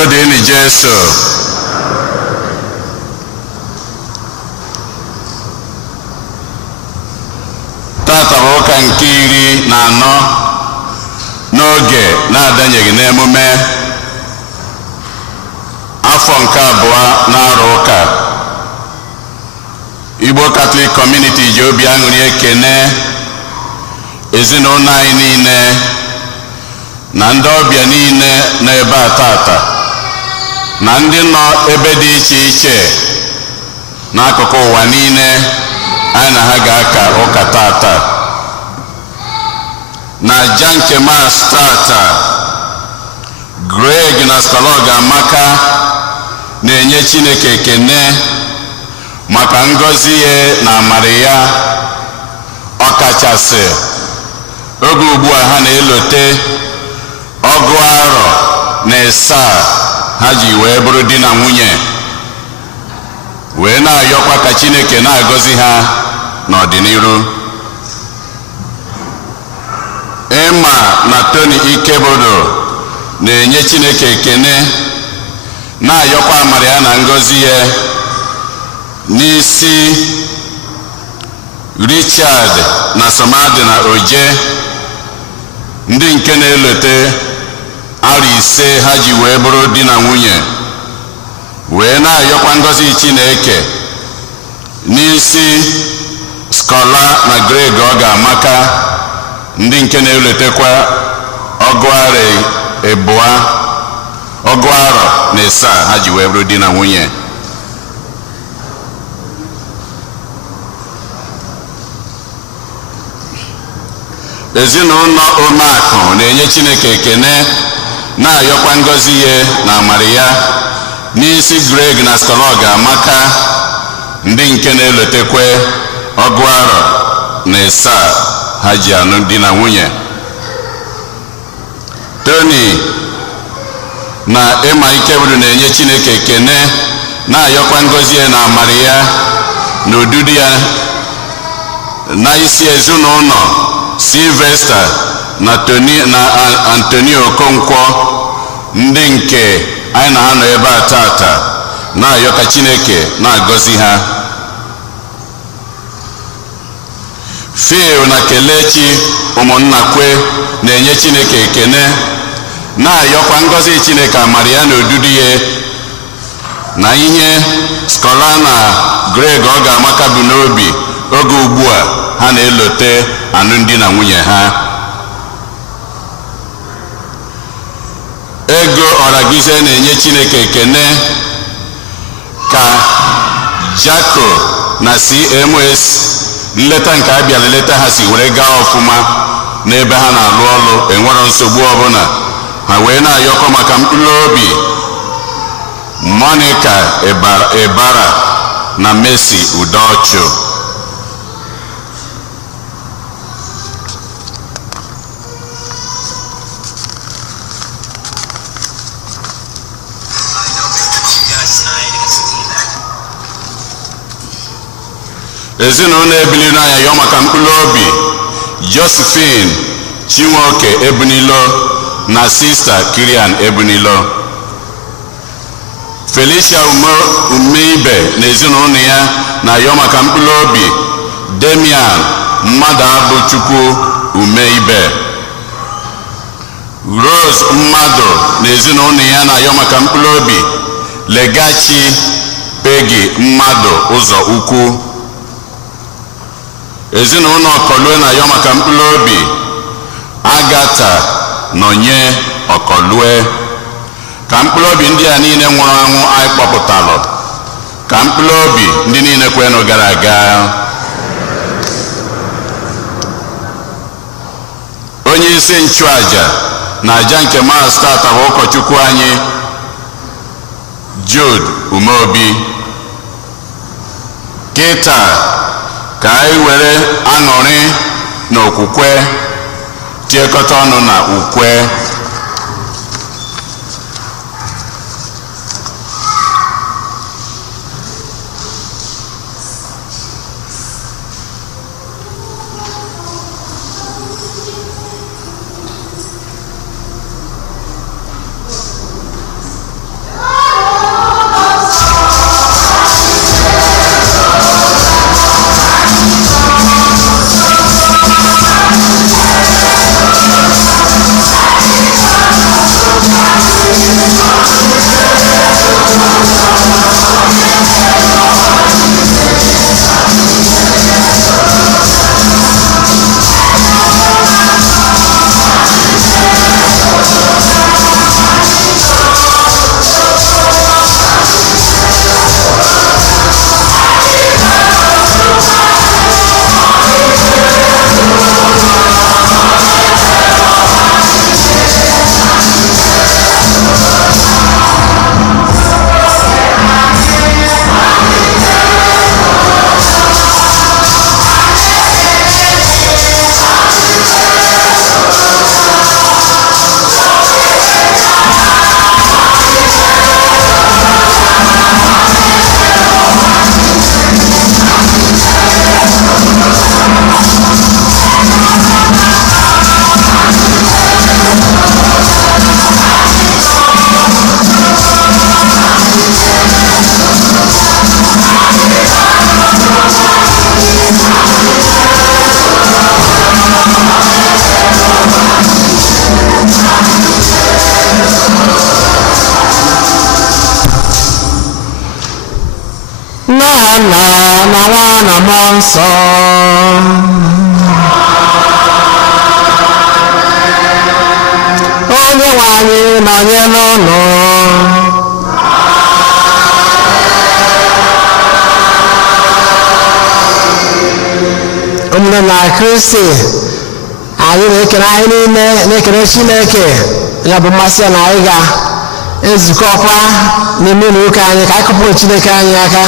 Udo dị n'Jesu. Tata bụ ụka nke 14 n'oge na-adanyeghị n'emume afọ nke 2 na-arụ ụka. Igbo Catholic Community ji obi aṅụrị ekene ezinụlọ anyị niile na ndị ọbịa niile n'ebe a tata na ndị nọ ebe dị iche iche n'akụkụ ụwa niile anyị na ha ga-aka ụka tata. Na aja nke Mass tata, Greg na Skolog Amaka na-enye Chineke ekene maka ngọzi ya na amara ya, ọkachasị oge ugbu a ha na-elote ọgụ arọ na 7 ha ji wee bụrụ di na nwunye, wee na-ayọkwa ka Chineke na-agọzi ha n'ọdịnihu. Emma na Tony Ikebodo na-enye Chineke ekene na-ayọkwa amara ya na ngọzi ya n'isi Richard na Samadi na Oje, ndị nke na-elote arọ 5 ha ji wee bụrụ di na nwunye, wee na-ayọkwa ngọzi Chineke n'isi Skola na Greg Oga Amaka, ndị nke na-elotekwa ọgụ arọ na 7 ha ji wee bụrụ di na nwunye. Ezinụlọ Omeakụ na-enye Chineke ekene na-ayọkwa ngọzi ya na amara ya n'isi Greg na Skolog Amaka, ndị nke na-elotekwa ọgụ arọ na 7 ha ji anụ di na nwunye. Tony na Emma Ikebodo na-enye Chineke ekene na-ayọkwa ngọzi ya na amara ya na odudu ya na isi ezinụlọ Sylvester na Tony na Antonio Okonkwo, ndị nke anyị na ha nọ ebe a tata na-ayọ ka Chineke na-agọzi ha. Phil na Kelechi Ụmụnnakwe na-enye Chineke ekene na-ayọkwa ngọzi Chineke amara ya na odudu ya na ihe Skola na Greg Oga Amaka bụ n'obi oge ugbu a ha na-elote alụmdi na nwunye ha. Ego Oragize na-enye Chineke ekene ka Jaco na CMS nleta nke a bịara leta ha si were gaa ọfụma n'ebe ha na-alụ ọrụ, enwere nsogbu ọbụla, ha wee na-ayọkọ maka mkpụrụ obi Monica Ebara na Mercy Udochu. Ezinụlọ ebili n'anya yọ maka mkpụrụ obi Josephine Chinwoke Ebunilo na Sister Kirian Ebunilo. Felicia Umeibe na ezinụlọ ya na yọ maka mkpụrụ obi Damian Mmadụ Abụchukwu Umeibe. Rose Mmadụ na ezinụlọ ya na yọ maka mkpụrụ obi Legachi Peggy Mmadụ Ụzọ Ukwu. Ezinụlọ Ọkọlue na yọ maka mkpụrụ obi Agata Nonye Ọkọlue. Ka mkpụrụ obi ndị a niile nwụrụ anwụ anyị kpọpụtalụ, ka mkpụrụ obi ndị niile kwenụ gara aga. Onye isi nchụaja na aja nke Mass tata bụ ụkọchukwu anyị Jude Umeobi. Kịta ka anyị were aṅụrị na okwukwe tiekọta ọnụ na ukwe. Nna na Nwa na Mmụọ Nsọ. Onye nwe anyị nọnye n'ụlọ. Ụmụnne na Kristi, anyị na-ekele anyị niile na-ekele Chineke ya bụ mmasị ya na anyị ga-ezukọkwa n'ime ụlọ ụka anyị ka anyị kụpụrụ Chineke anyị aka.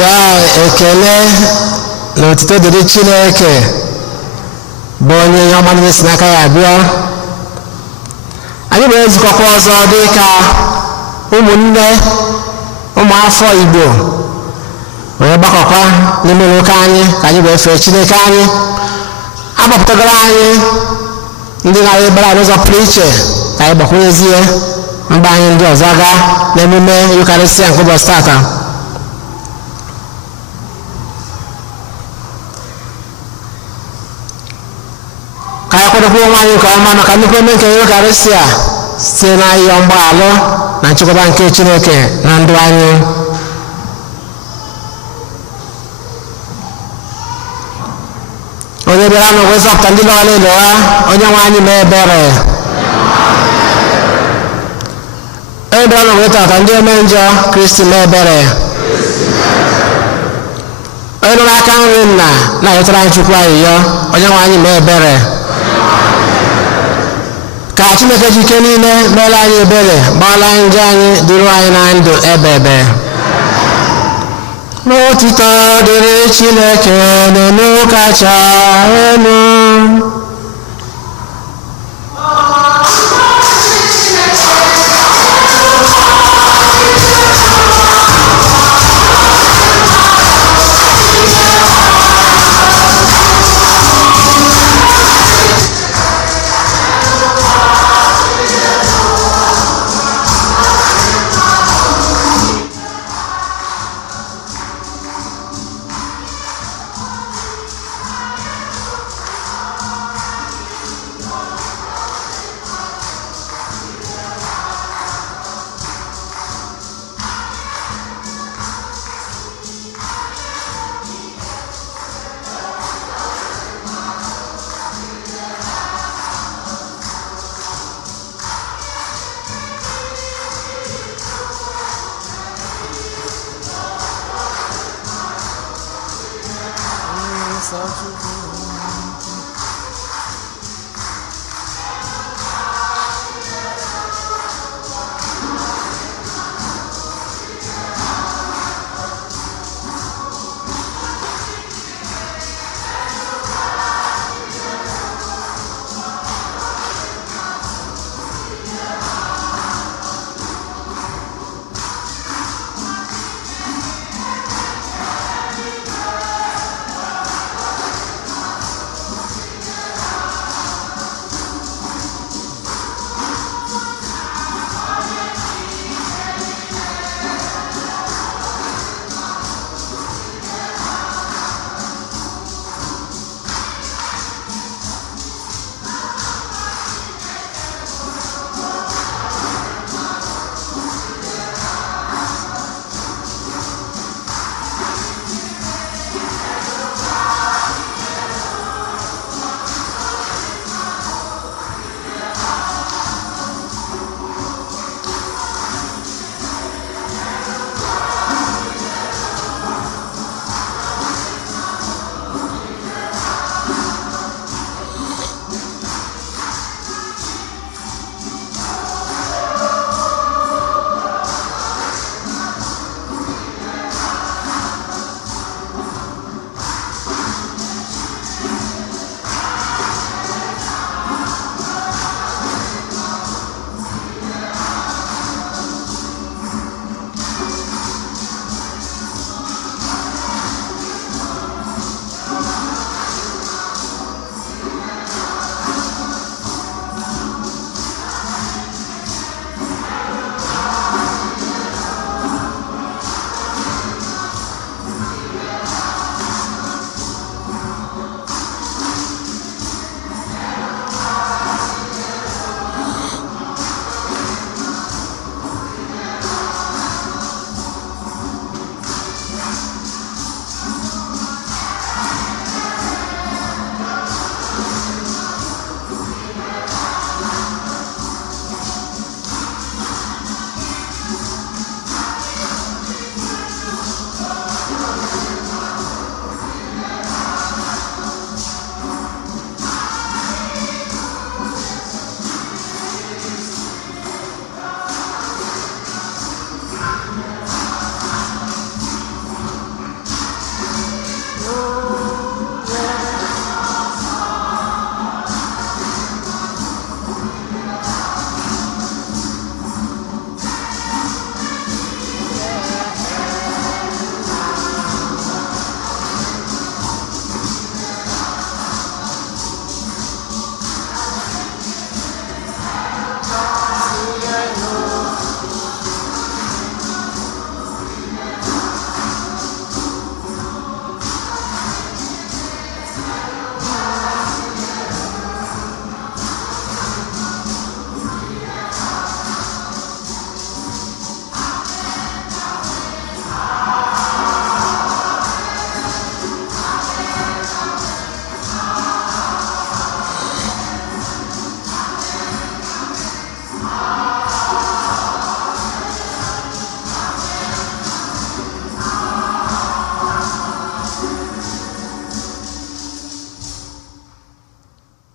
Ya ekele na otuto dịrị Chineke bụ onye ihe ọma niile si n'aka ya bịa. Anyị na-ezukọkwa ọzọ dị ka ụmụnne ụmụafọ Igbo wee gbakọkwa n'ime ụlọ ụka anyị ka anyị wee fee Chineke anyị. Agbapụtagoro anyị ndị na-anyị bara n'ụzọ pụrụ iche ka anyị gbakwunyezie mba anyị ndị ọzọ aga n'emume Yukarịstịa nke ụbọchị tata. Ka anyị kwadokwa onwe anyị nke ọma maka nnukwu eme nke Yukarịstịa site na ịyọ mgbaghalụ na nchekwaba nke Chineke na ndụ anyị. Onye bịara n'ụwa ịzọpụta ndị nọ n'ụlọ ha, onye nwe anyị mee ebere. Onye bịara n'ụwa ịtọta ndị ome njọ, Kristi mee ebere. Onye nọ n'aka nri Nna na-ayọtara anyị Chukwu ayịyọ, onye nwe anyị mee ebere. Ka Chineke ji ike niile meela anyị ebere, gbaala anyị njọ anyị, duru anyị na ndụ ebebe. N'otuto dịrị Chineke n'elu kacha elu.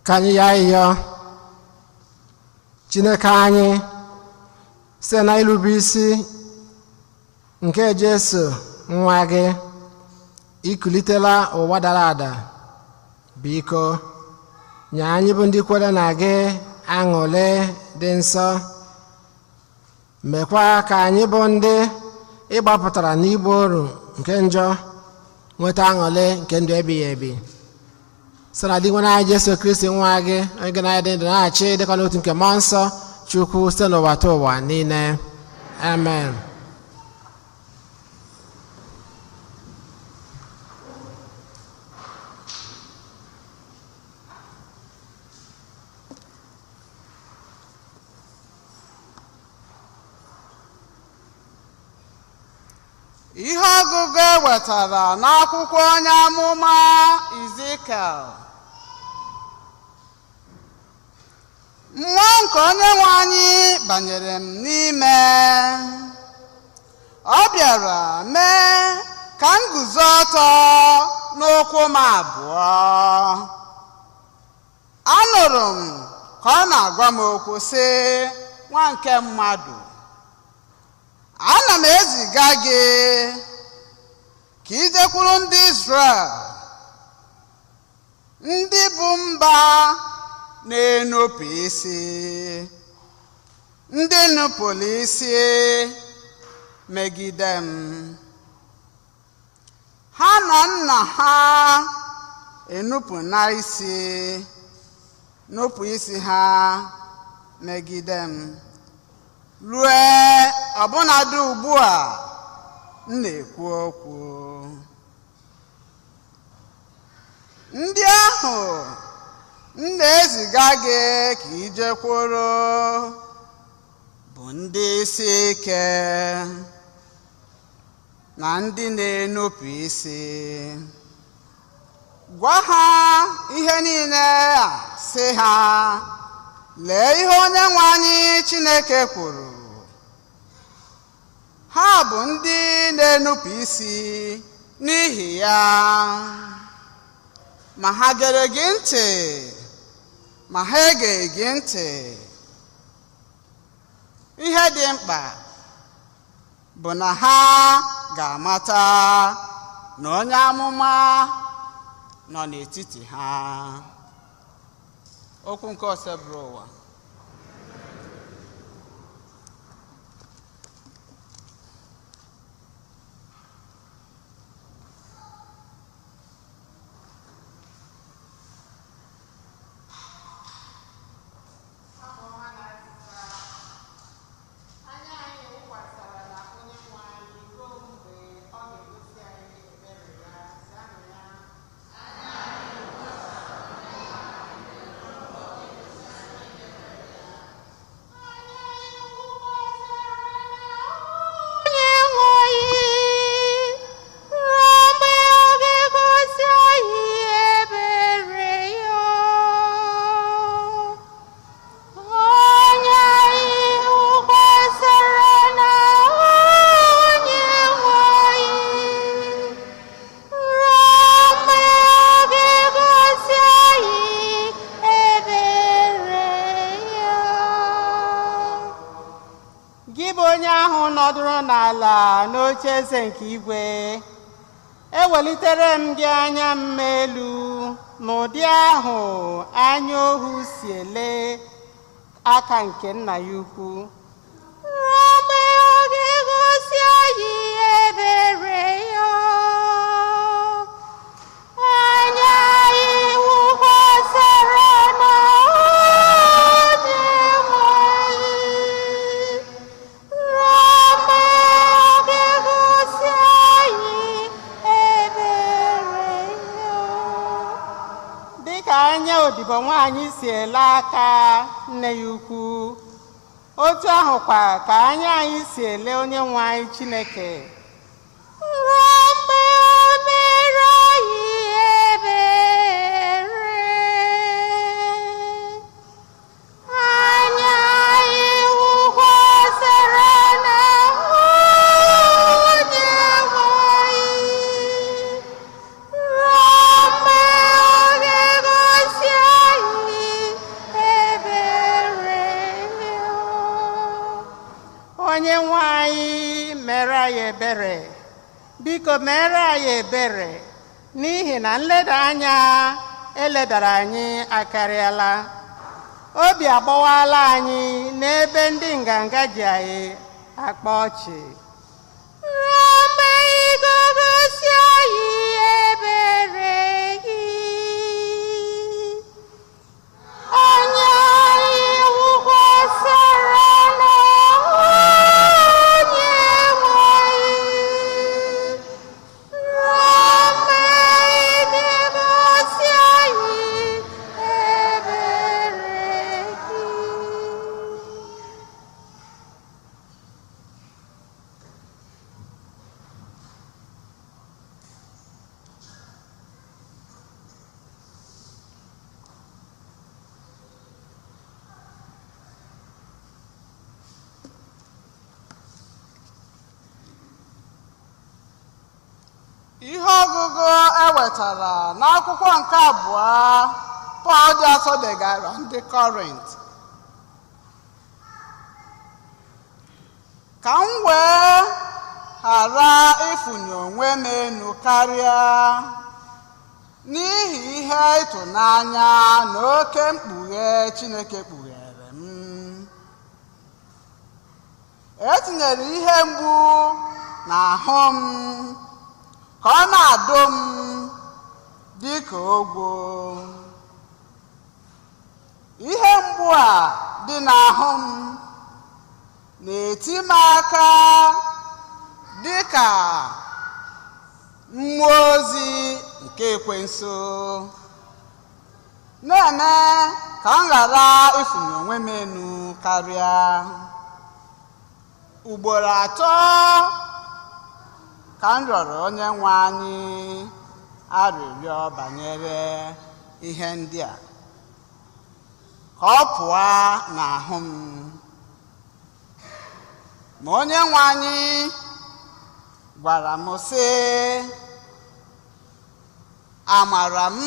ka anyị ya ịyọ Chineke anyị site na irube isi nke Jesu nwa gị ikulitela ụwa dara ada, biko nye anyị bụ ndị kwere na gị aṅụrị dị nsọ, mekwa ka anyị bụ ndị ịgbapụtara n'igbu oru nke njọ nweta aṅụrị nke ndụ ebighị ebi site na dị nwere anyị Jesu Kristi nwa gị onye gị na anyị dị ndụ na-achị dịkwa n'otu nke mmụọ nsọ Chukwu site n'ụwa ta ụwa niile. Amen. Ihe ọgụgụ ewetara n'akwụkwọ onye amụma Ezikiel. Mmụọ nke Onyenwe anyị banyere m n'ime. Ọ bịara mee ka m guzo ọtọ n'ụkwụ m abụọ. Anụrụ m ka ọ na-agwa m okwu sị, nwa nke mmadụ, ana m eziga gị ka i jekwuru ndị Izrel, ndị bụ mba na-enupụ isi, ndị nupụrụ isi megide m. Ha na nna ha enupụ na isi, nupụ isi ha megide m. Rue ọbụnadị ugbu a m na-ekwu okwu. Ndị ahụ m na-eziga gị ka i jekwuru bụ ndị isi ike na ndị na-enupụ isi. Gwa ha ihe niile a sị ha, lee ihe Onyenwe anyị Chineke kwuru. Ha bụ ndị na-enupụ isi n'ihi ya, ma ha gere gị ntị, ma ha egeghị gị ntị. Ihe dị mkpa bụ na ha ga-amata na onye amụma nọ n'etiti ha. Okwu nke ose bụrụ ụwa. N'ala n'oche eze nke igwe, ewelitere m gị anya m elu n'ụdị ahụ anya ohu si ele aka nke nna ya ukwu, ruo mgbe ọ ga-egosi anyị ebere ya. Anya anyị wụkwasịrị na anya odibo nwaanyị si ele aka nne ya ukwu, otu ahụkwa ka anya anyị si ele Onyenwe anyị Chineke, ruo mgbe o mere anyị ebere. Anya anyị wụkwasịrị n'ahụ Onyenwe anyị, ruo mgbe ọ ga-egosi anyị ebere, biko mere anyị ebere n'ihi na nleda anya eledara anyị akarịala. Obi agbawala anyị n'ebe ndị nganga ji anyị akpa ọchị. Ruo mgbe ị ga-egosi anyị ebere gị, onye anyị wụkwasịrị n'ahụ onye nwe anyị. Ruo mgbe ị ga-egosi anyị ebere gị. Ihe ọgụgụ ewetara n'akwụkwọ nke abụọ Pọl dị asọ degara ndị Kọrint. Ka m wee ghara ịfụnye onwe m enu karịa n'ihi ihe ịtụnanya na oke mkpughe Chineke kpughere m. Etinyere ihe mgbu n'ahụ m ka ọ na-adụ m dị ka ogwo. Ihe mgbu a dị n'ahụ m na-eti m aka dị ka mmụọ ozi nke ekwensu, na-eme ka m ghara ịfụnye onwe m enu karịa. Ugboro 3 ka m rịọrọ Onyenwe anyị arịrịọ banyere ihe ndị a ka ọ pụọ n'ahụ m. Ma Onyenwe anyị gwara m sị, amara m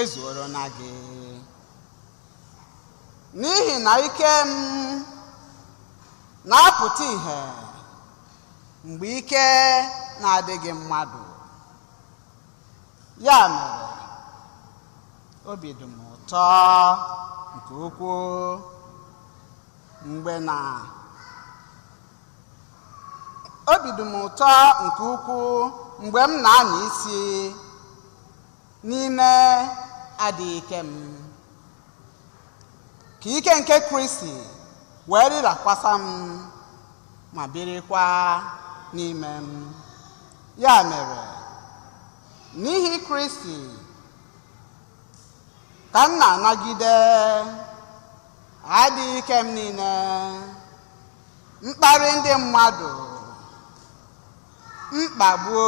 ezuoro na gị, n'ihi na ike m na-apụta ìhè mgbe ike na-adịghị mmadụ. Ya mere, obi dị m ụtọ nke ukwuu mgbe m na-anya isi n'ime adịghị ike m, ka ike nke Kristi wee rịdakwasa m ma birikwa n'ime m. Ya mere, n'ihi Kristi ka m na-anagide adịghị ike m niile, mkparị ndị mmadụ, mkpagbu,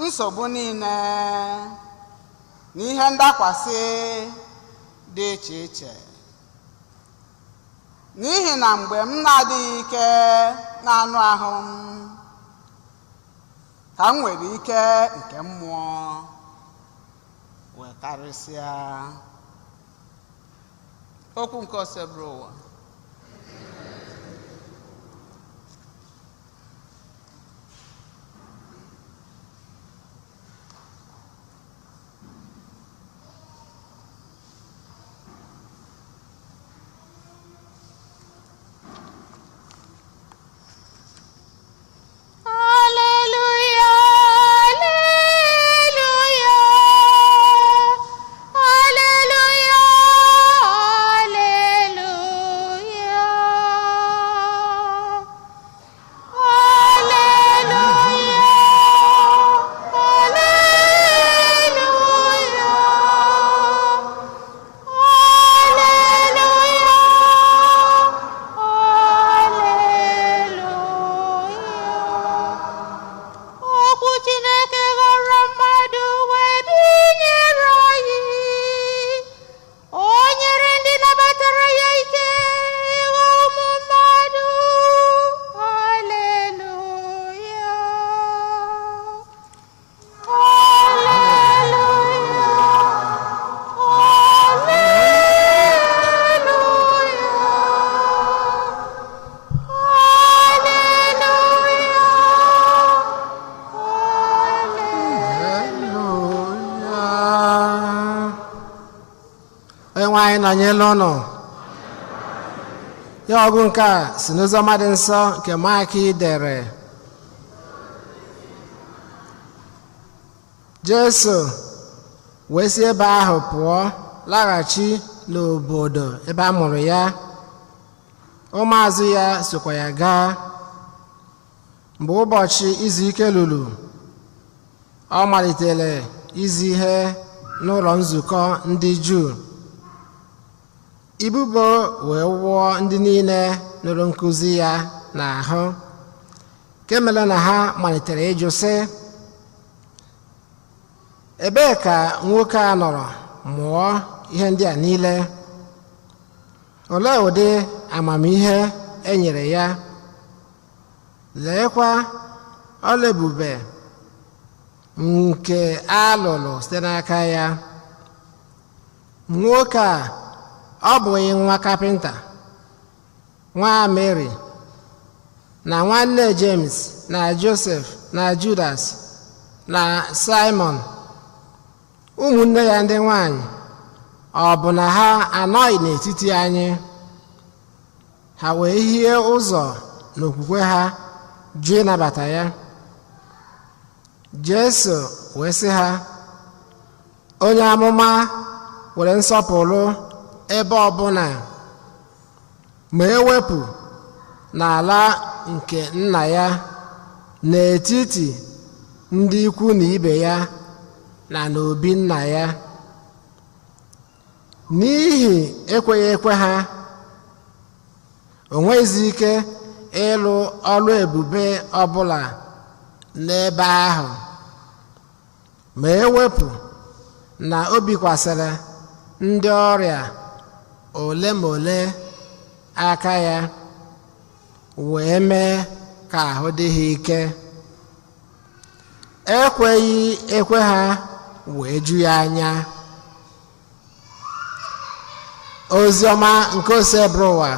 nsogbu niile na ihe ndakwasị dị iche iche. N'ihi na mgbe m na-adịghị ike n'anụ ahụ m, ka m nwere ike nke mmụọ wee karịsịa. Okwu nke Osebere ụwa. Hallelujah. nwe anyị nọnyere ụnụ. Ya ọgụ nke a si n'oziọma dị nsọ nke Mak dere. Jesu wee si ebe ahụ pụọ laghachi n'obodo ebe a mụrụ ya. Ụmụazụ ya sokwa ya gaa. Mgbe ụbọchị izu ike luru, ọ malitere izi ihe n'ụlọ nzukọ ndị Juu. Ibubo wee wụọ ndị niile nụrụ nkụzi ya n'ahụ, nke mere na ha malitere ịjụ sị, ebee ka nwoke a nọrọ mụọ ihe ndị a niile? Olee ụdị amamihe e nyere ya? Leekwa ọla ebube nke a lụrụ site n'aka ya. Nwoke a ọ bụghị nwa kapịnta, nwa Mary, na nwanne James, na Joseph, na Judas, na Simon, ụmụnne ya ndị nwanyị? Ọ bụ na ha anọghị n'etiti anyị? Ha wee hie ụzọ n'okwukwe ha, jụ ịnabata ya. Jesu wee sị ha, onye amụma were nsọpụrụ ebe ọbụla, ma ewepụ n'ala nke nna ya, n'etiti ndị ikwu na ibe ya, na n'obi nna ya. N'ihi ekweghị ekwe ha, o nweghịzi ike ịlụ ọrụ ebube ọbụla n'ebe ahụ, ma ewepụ na o bikwasịrị ndị ọrịa ole ma ole aka ya, wee mee ka ahụ dị ha ike. Ekweghị ekwe ha wee ju ya anya. Ozi ọma nke ose bụrụ ụwa.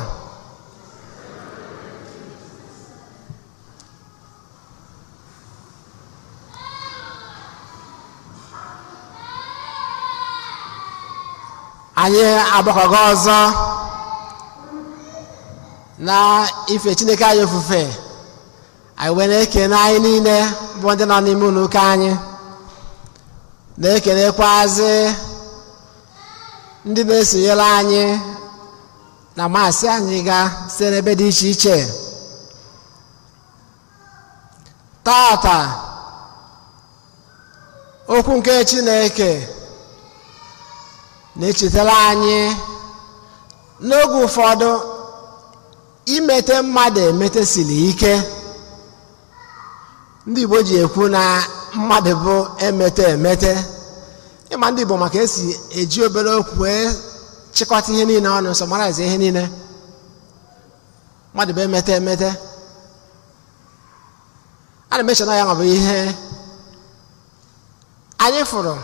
Anyị agbakọgo ọzọ na ife Chineke anyị ofufe. Anyị wee na-ekene anyị niile bụ ndị nọ n'ime ụlọ ụka anyị, na-ekenekwazi ndị na-esonyere anyị na masị anyị ga site n'ebe dị iche iche. Tata okwu nke Chineke na-echetara anyị n'oge ụfọdụ imete mmadụ emete siri ike. Ndị Igbo ji ekwu na mmadụ bụ emete emete. Ịma ndị Igbo maka esi eji obere okwu wee chịkọta ihe niile ọnụ, summarize ihe niile. Mmadụ bụ emete emete. Ana m eche na ya bụ ihe anyị fụrụ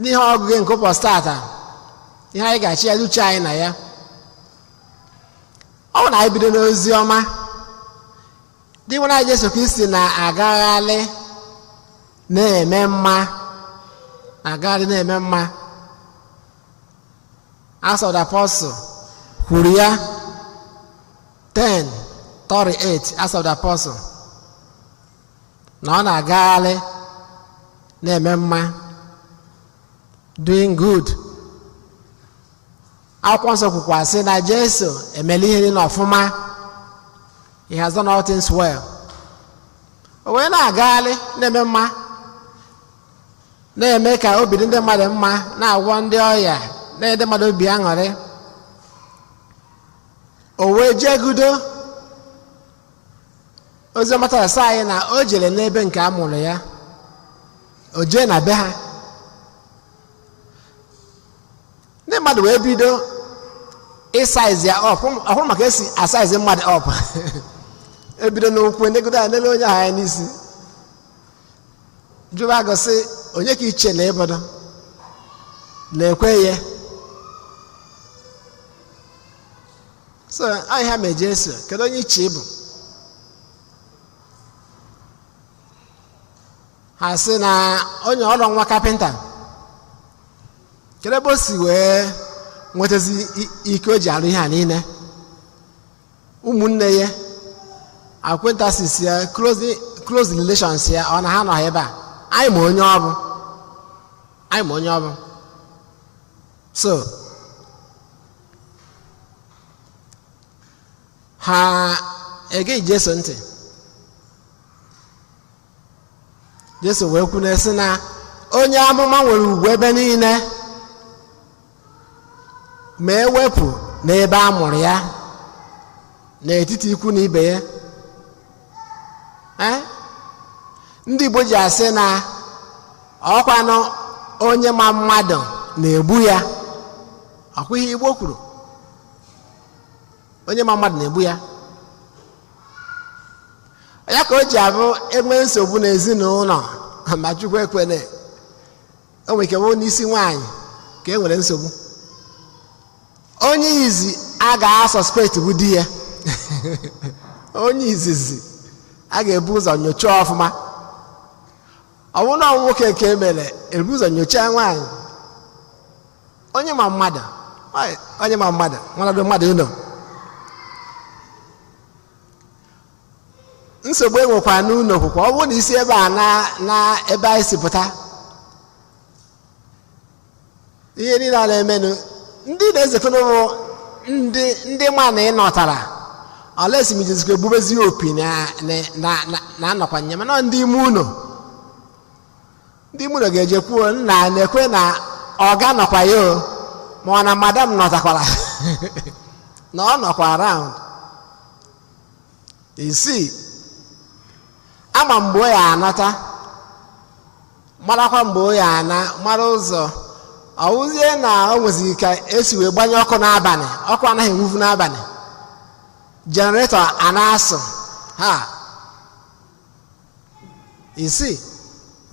n'ihe ọgụgụ nke ụbọchị tata, ihe anyị ga-achị ya uche anyị na ya. Ọ bụ na anyị bido n'ozi ọma dị nwere anyị Jesu Kristi na-agagharị na-eme mma, na-agagharị na-eme mma. Acts of the Apostle kwuru ya 10:38, Acts of the Apostle, na ọ na-agagharị na-eme mma, doing good. Akwụkwọ nsọ kwukwa sị na Jesu emela ihe niile ọfụma. He has done all things well. O wee na-agagharị na-eme mma, na-eme ka obi dị ndị mmadụ mma, na-agwọ ndị ọrịa, na-enye ndị mmadụ obi aṅụrị. O wee jegudo ozi ọma taa sị anyị na o jere n'ebe nke a mụrụ ya. O jee na be ha. Ndị mmadụ wee bido ịsaizi ya ọp. Ọhụrụ maka esi asaizi mmadụ ọp. Ebido n'okwu negodo ya nele onye ahụ ya n'isi. Jụwa gosi onye ka iche na ịbọdọ na-ekwe ya. So anyị ha mee Jesu, kedu onye iche ịbụ? ha sị na onye ọrụ nwa kapịnta kedu ebe o si wee nwetazi ike o ji arụ ihe a niile. Ụmụnne ya acquaintances ya close relations ya ọ na ha nọ ebe a anyị ma onye ọ bụ so ha egeghị Jesu ntị. Jesu wee kwu na-esi na onye amụma nwere ugwu ebe niile ma ewepụ n'ebe a mụrụ ya n'etiti ikwu na ibe ya. Ndị Igbo ji asị na ọkwanụ onye ma mmadụ na-egbu ya. Ọkwa ihe Igbo kwuru, onye ma mmadụ na-egbu ya. Ya ka o ji abụ enwe nsogbu n'ezinụlọ ma Chukwu ekwene o nwere ike bụ n'isi nwaanyị ka e nwere nsogbu. Onye izi a ga-asọspekt bụ di ya onye izizi a ga-ebu ụzọ nyochaa ọfụma. Ọ bụrụ na nwoke ka emere ebu ụzọ nyochaa nwaanyị. Onye ma mmadụ nwanadụ mmadụ ụlọ. Nsogbu enwekwa n'ụlọ kwukwa ọ bụrụ na isi ebe a na ebe anyị si pụta ihe niile a na-emenụ ndị na-ezekọrọ bụ ndị ma na ịnọtara olesi m jizikwa ebubezi opi na anọkwa nye mana ndị ime ụlọ ga-eje kwuo nna na-ekwe na ọ ga-anọkwa ya ma ọ na madam nọtakwara na ọ nọkwa around isi ama mgbe o ya anata marakwa mgbe o ya ana mara ụzọ ọwụzie na o nweziri ka esi wee gbanye ọkụ n'abalị. Ọkụ anaghị enwuvu n'abalị, jeneretọ a na-asụ ha isi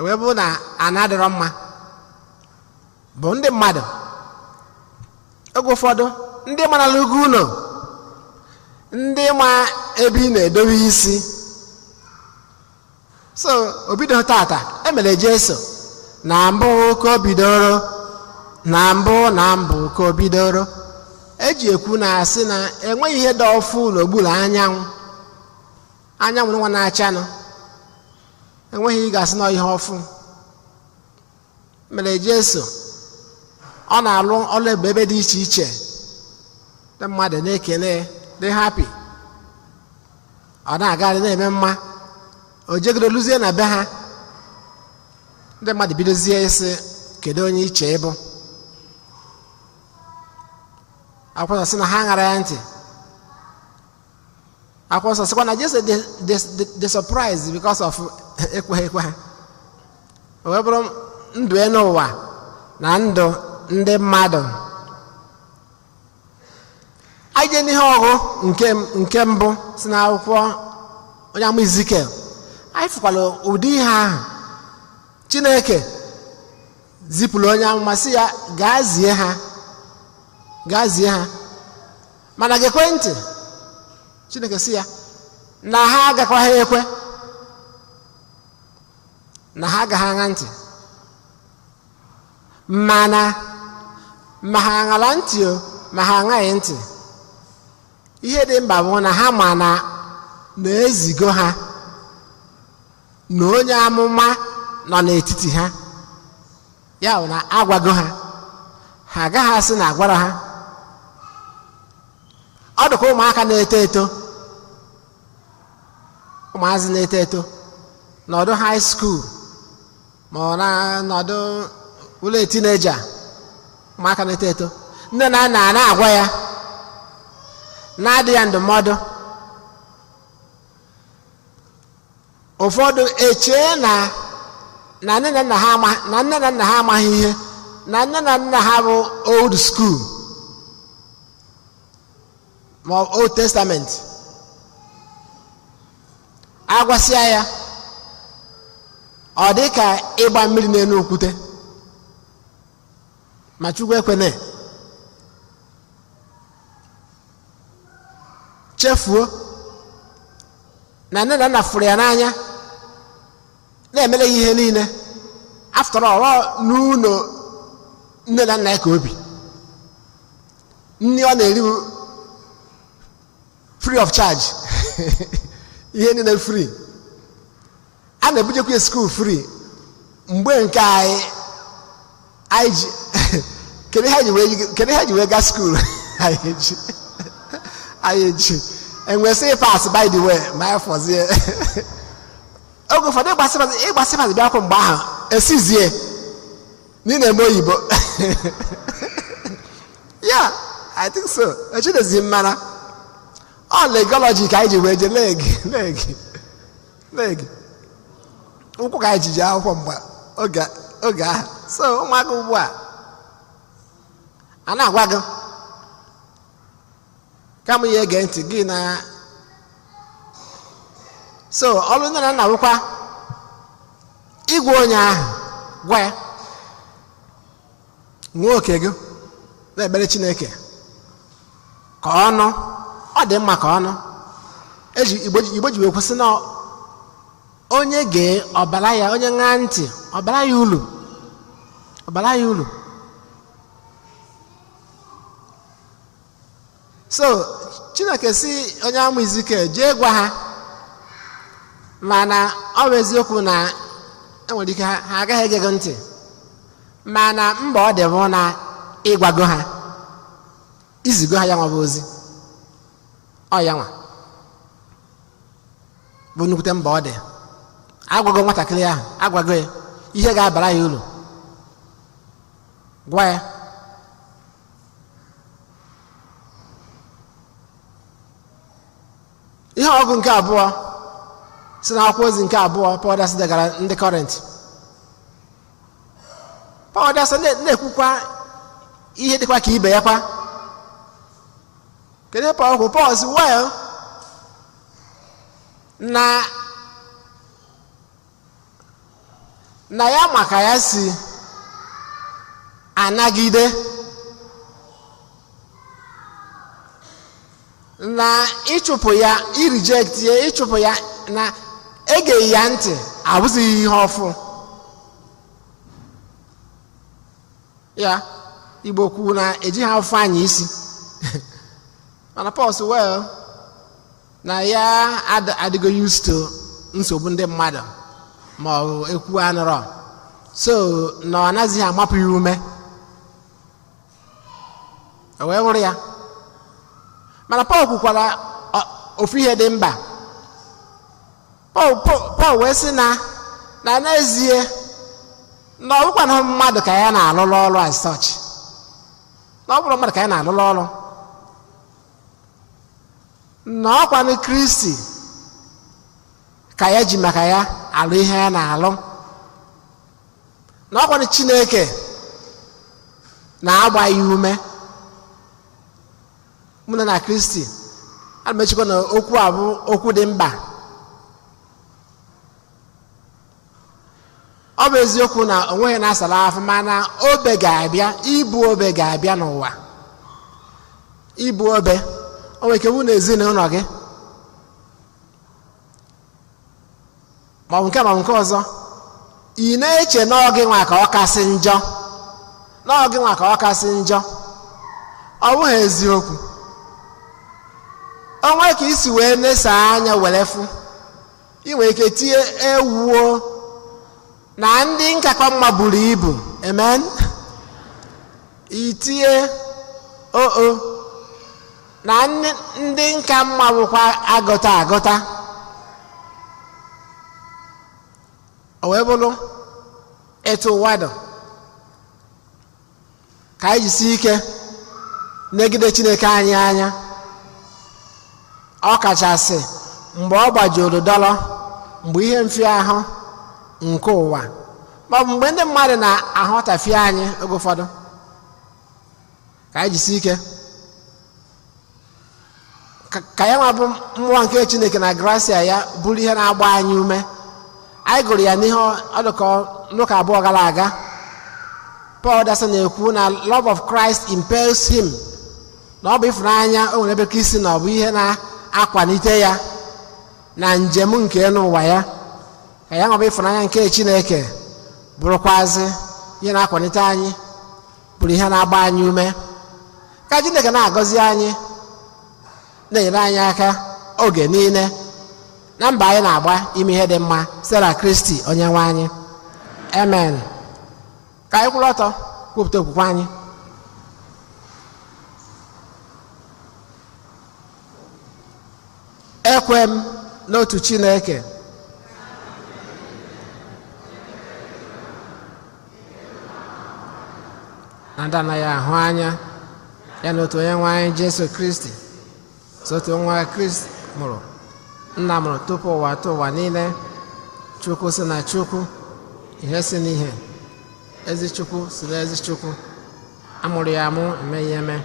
wee bụ na ana adịrọ mma bụ ndị mmadụ. Oge ụfọdụ ndị mara n'ugwu ụlọ, ndị ma ebe ị na-edobe isi. So obido tata emere Jesu na mbụ ka o bidoro ka o bidoro. Eji ekwu na asị na enweghị ihe dị ọfụ n'okpuru anyanwụ nwa na-achanụ. Enweghị ị ga-asị na ihe ọfụ mere Jesu. Ọ na-alụ ọrụ ebe dị iche iche ndị mmadụ na-ekele dị happy. Ọ na-agarị na-eme mma. O jegoro luzie na be ha ndị mmadụ bidozie isi kedu onye iche ịbụ. Akwụkwọ sị na ha ṅara ya ntị. Akwụkwọ sịkwa na Jesu dị surprised because of ekwe ha. O wee bụrụ ndụ n'ụwa na ndụ ndị mmadụ. Anyị je n'ihe ọgụ nke mbụ si na akwụkwọ onye amụ Ezikiel. Anyị fụkwara ụdị ihe ahụ. Chineke zipụrụ onye amụma sị ya gaa zie ha mana gekwe ntị. Chineke sị ya na ha agakwaghị ekwe, na ha agaghị aṅa ntị. Mana ma ha aṅara ntị ma ha aṅaghị ntị, ihe dị mkpa bụ na ha ma na-ezigo ha na onye amụma nọ n'etiti ha. Ya bụ na agwago ha agaghị asị na agwara ha. Ọ dịkwa ụmụaka na-eto eto, ụmụazị na-eto eto n'ọdụ high school ma ọ n'ọdụ ụlọ tineja. Ụmụaka na-eto eto nne na nna na-agwa ya na-adị ya ndụmọdụ. Ụfọdụ echee na nne na nna ha amaghị ihe, na nne na nna ha bụ old school ma Old Testament. Agwasịa ya ọ dị ka ịgba mmiri n'elu okwute. Ma Chukwu ekwene chefuo na nne na nna fụrụ ya n'anya na-emere ya ihe niile. After all, n'ụlọ nne na nna ya ka obi. Nne ọ na-eri free of charge. Ihe niile free. A na-ebujekwa ya school free. Mgbe nke anyị ji kedu ha ji wee gaa school anyị ji enwe sị pass by the way ma ya fọzie oge ụfọdụ ịgbasị bịa akwụ mgbe ahụ esizie n'ị na-eme oyibo. Yeah, I think so. Echidezi mmara ọ legology ka anyị ji wee je leg ụkwụ ka anyị ji je akwụkwọ mgbe oge ahụ. So ụmụaka ugbu a na-agwa gị kama ya ege ntị gị na so ọrụ nne na nna wụkwa igwe onye ahụ gwa ya nwee oke gị na-ekpere Chineke ka ọnụ ọ dị mma ka ọnụ Igbo ji wee kwụsị na onye gee ọbara ya, onye ṅaa ntị ọbara ya ulu. So Chineke si onye amụ Izike jee gwa ha, mana ọ bụ eziokwu na enwere ike ha agaghị ege gị ntị, mana mba ọ dị bụ na ịgwago ha, izigo ha ya nwa bụ ozi ọ ya nwa bụ nnukwute mba ọ dị. Agwago nwatakịrị ahụ, agwago ya ihe ga-abara ya uru, gwa ya. Ihe ọgụ nke abụọ si na akwụkwọ ozi nke abụọ Paul degara ndị Kọrint. Paul na-ekwukwa ihe dịkwa ka ibe ya kwa. Kedu Paul kwuru? Paul si well na ya maka ya si anagide na ịchụpụ ya, irijekt ya, ịchụpụ ya na egeghị ya ntị abụzighị ihe ọfụ ya. Igbo kwuru na eji ha afọ anya isi mana Paul sị well na ya adịgo used to nsogbu ndị mmadụ ma ọ ekwu anụrọ, so na ọ naghịzi amapụ ya ume, o wee hụrụ ya. Mana Paul kwukwara ofu ihe dị mba. Paul wee sị na n'ezie na ọ bụkwa na mmadụ ka ya na-alụlụ ọrụ as such, na ọ bụrụ mmadụ ka ya na-alụlụ ọrụ, na ọkwa na Kristi ka ya ji maka ya alụ ihe ya na-alụ, na ọkwa na Chineke na-agba ya ume. Mụ na Kristi a mechikwa na okwu a bụ okwu dị mkpa. Ọ bụ eziokwu na onweghị na-asara afọ, mana obe ga-abịa, ibu obe ga-abịa n'ụwa. Ibu obe o nwere ike wu na ezinụlọ gị ma ọ bụ nke ọzọ. Ị na-eche na ọ gị nwa ka ọ kasị njọ, ọ bụghị eziokwu. Onwe ka isi wee na-ese anya were fụ, ị nwere ike tie ewuo na ndị nkakọ mma buru ibu, amen, itie na ndị nka mma bụkwa agụta. O wee bụrụ etu ụwa dị ka anyị jisi ike negide Chineke anyị anya, ọ kachasị mgbe ọ gbajuru dọrọ, mgbe ihe mfịahụ nke ụwa ma ọ bụ mgbe ndị mmadụ na-ahụtafie anyị. Oge ụfọdụ ka anyị jisi ike ka ya nwa bụ mmụọ nke Chineke na gracia ya bụrụ ihe na-agba anyị ume. Anyị gụrụ ya n'ihe n'ụka abụọ gara aga. Paul na-ekwu na love of Christ impels him, na ọ bụ ịfụnanya o nwere ebe Kristi na ọ bụ ihe na-akwalite ya na njem nke n'ụwa ya. ka ya ṅụba ịfụnanya nke Chineke bụrụkwazị ihe na-akwalite anyị, bụrụ ihe na-agba anyị ume, ka Chineke na-agọzi anyị, na-enyere anyị aka oge niile na mba anyị na-agba ime ihe dị mma site na Kristi Onyenwe anyị. Amen. Ka anyị kwụrụ ọtọ kwupụta okwukwe anyị. Ekwe m n'otu Chineke, na ndị anaghị ahụ anya, ya na otu Onyenwe anyị Jesu Kristi, otu nwa Kristi mụrụ, nna mụrụ tupu ụwa atụ ụwa niile, Chukwu si na Chukwu, ihe si n'ihe, ezi Chukwu si na ezi Chukwu, amụrụ ya amụ, emeghị eme,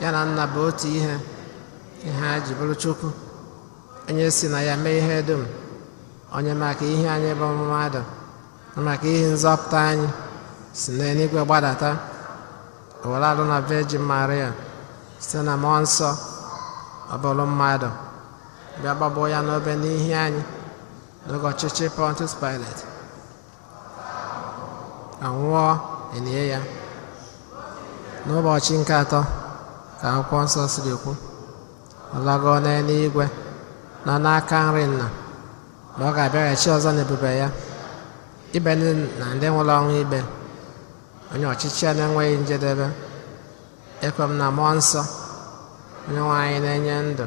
ya na nna bụ otu ihe, ihe a ji bụrụ Chukwu, onye si na ya mee ihe dum, onye maka ihe anyị bụ mmadụ na maka ihe nzọpụta anyị si n'eluigwe gbadata, were alụ na Virgin Maria site na mmụọ nsọ, ọ bụrụ mmadụ, bịa gbagbuo ya n'obe n'ihi anyị n'oge ọchịchị Pontius Pilate, anwụọ, elie ya. N'ụbọchị nke atọ ka akwụkwọ nsọ siri ekwu, ọ lago n'eluigwe, nọ n'aka nri Nna, ma ọ ga-abịaghachi ọzọ n'ebube ya, ibe ndị na ndị nwụrụ ọnwụ ikpe, onye ọchịchị ya na-enweghị njedebe. Ekwe m na mmụọ nsọ, onye nwe anyị na-enye ndụ,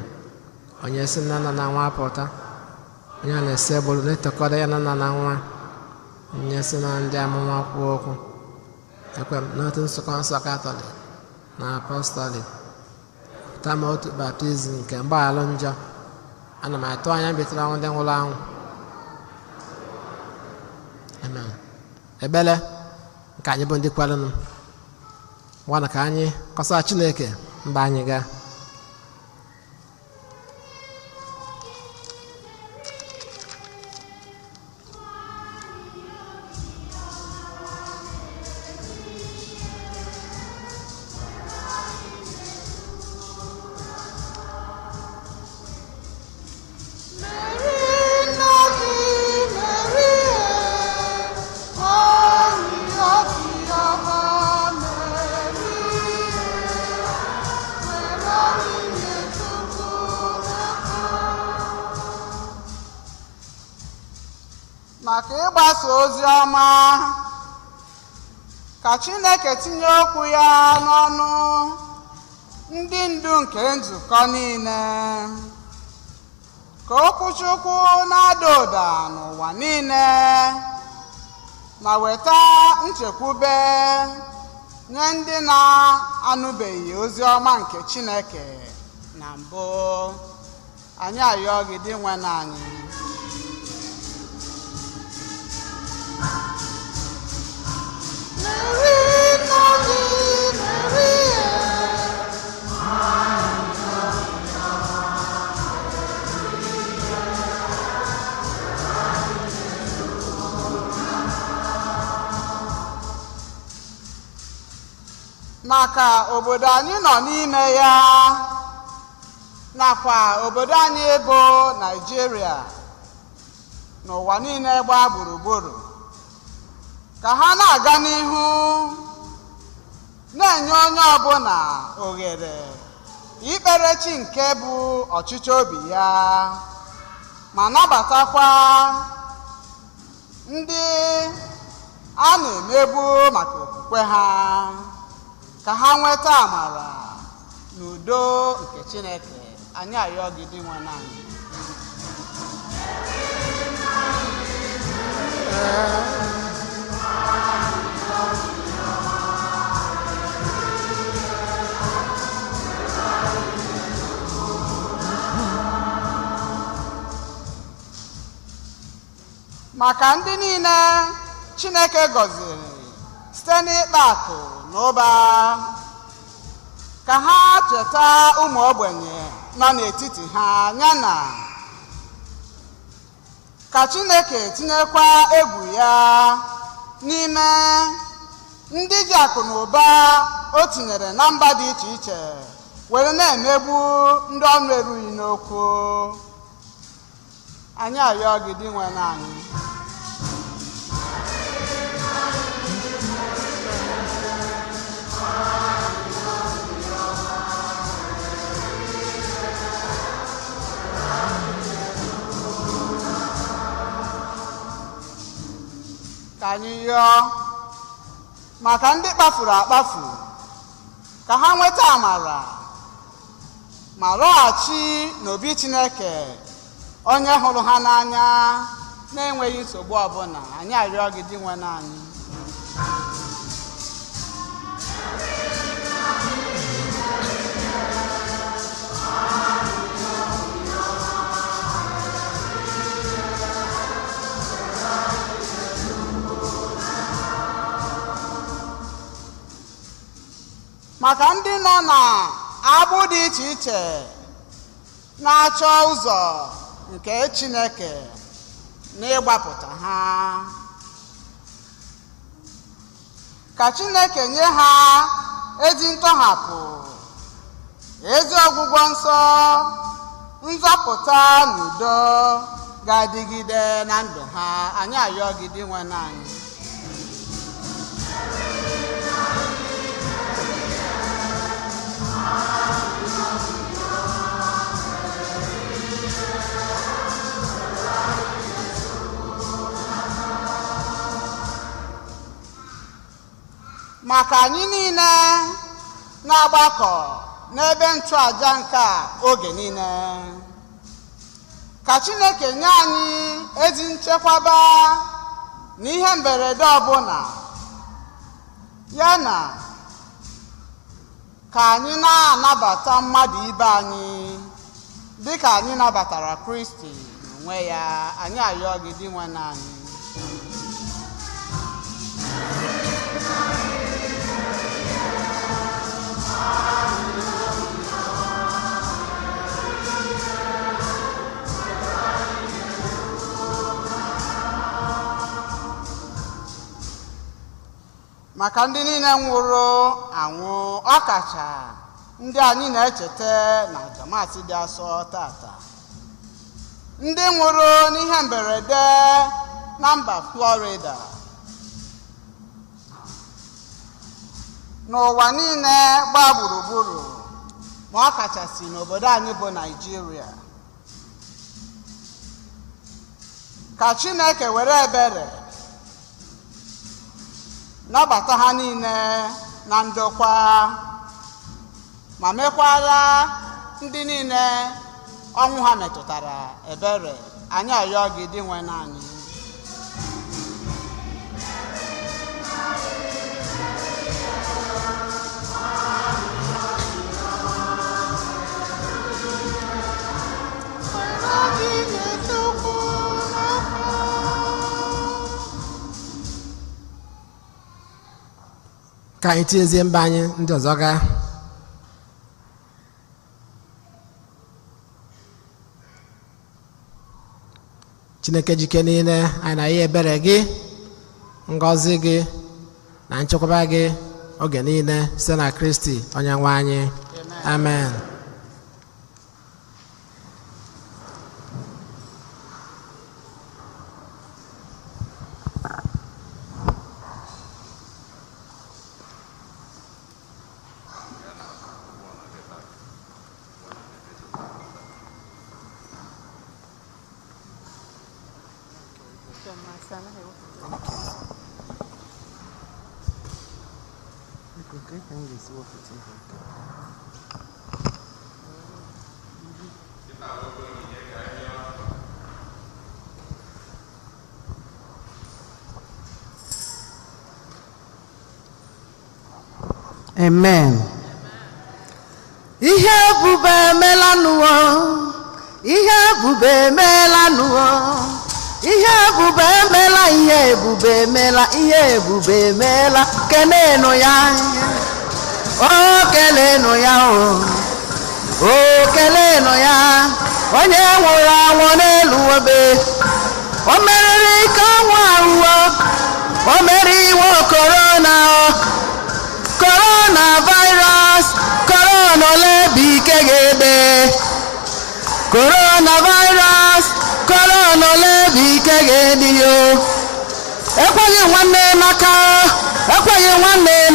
onye si na nna na nwa pụta, onye a na-esi egburu na-etokọta ya na nna na nwa, onye si na ndị amụma kwuo okwu. Ekwe m n'otu nzukọ nsọ Katọlik na apọstọlik, pụta m otu baptizim nke mgbaghara njọ. Ana m atụ anya mbitere ọnwụ ndị nwụrụ anwụ. Amen. Ebele nke anyị bụ ndị kwerenụ, gwana ka anyị kọsara Chineke mba anyị gaa. maka ịgbasa ozi ọma, ka Chineke tinye okwu ya n'ọnụ ndị ndu nke nzukọ niile, ka okwuchukwu na-ada ụda n'ụwa niile, ma weta nchekwube nye ndị na-anụbeghị ozi ọma nke Chineke na mbụ. Anyị ayọ gị dị nwe na anyị. Maka obodo anyị nọ n'ime ya, nakwa obodo anyị bụ Naịjirịa n'ụwa niile gbaa gburugburu, ka ha na-aga n'ihu na-enye onye ọbụla ohere ikpere chi nke bụ ọchịchọ obi ya, ma nabatakwa ndị a na-emegbu maka okwukwe ha, ka ha nweta amara na udo nke Chineke. Anyị ayọ gị dị nwe na anyị. Maka ndị niile Chineke gọziri site n'ịkpa akụ na ụba, ka ha cheta ụmụ ogbenye nọ n'etiti ha, yana ka Chineke tinyekwa egwu ya n'ime ndị ji akụ na ụba o tinyere na mba dị iche iche, were na-emegbu ndị ọnụ erughị n'okwu. anyị arịọ gị dị nwe anyị. Ka anyị rịọ maka ndị kpafuru akpafu ka ha nweta amara ma lọghachi n'obi Chineke onye hụrụ ha n'anya na-enweghị nsogbu ọbụla. Anyị arịọ gị dị nwe anyị. Maka ndị nọ n'agbụ dị iche iche na-achọ ụzọ nke Chineke n'ịgbapụta ha, ka Chineke nye ha ezi ntọhapụ, ezi ọgwụgwọ nsọ, nzọpụta na udo ga-adịgide na ndụ ha. Anyị arịọ gị dị nwe anyị. Maka anyị niile na-agbakọ n'ebe nchụaja nke a oge niile, ka Chineke nye anyị ezi nchekwaba n'ihe mberede ọbụla, ya na ka anyị na-anabata mmadụ ibe anyị dị ka anyị nabatara Kristi n'onwe ya. Anyị arịọ gị dị nwe anyị. Maka ndị niile nwụrụ anwụ, ọkacha ndị anyị na-echeta na Jamasị dị asọ tata, ndị nwụrụ n'ihe mberede na mba Florida, n'ụwa niile gbaa gburugburu, ma ọkachasị n'obodo anyị bụ Naịjirịa, ka Chineke were ebere nabata ha niile na ndokwa, ma mekwara ndị niile ọnwụ ha metụtara ebere. Anyị arịọ gị dị nwe anyị. Ka anyị tinyezie mba anyị ndị ọzọ gaa. Chineke jike niile, anyị na ihe ebere gị, ngọzi gị na nchekwaba gị oge niile site na Kristi onye nwe anyị. Amen. Amen. Ihe ebube emela n'ụwa, ihe ebube emela n'ụwa, ihe ebube emela, ihe ebube emela, ihe ebube emela. Kelenu ya, oh kelenu ya, oh kelenu ya. Onye nwụrụ anwụ n'elu obe, o meriri ike ọnwụ ahụhụ, o meriri iwe coronavirus, corona ole bụ ike ga-ede, coronavirus korona lebi kege yo ekweghị nwanne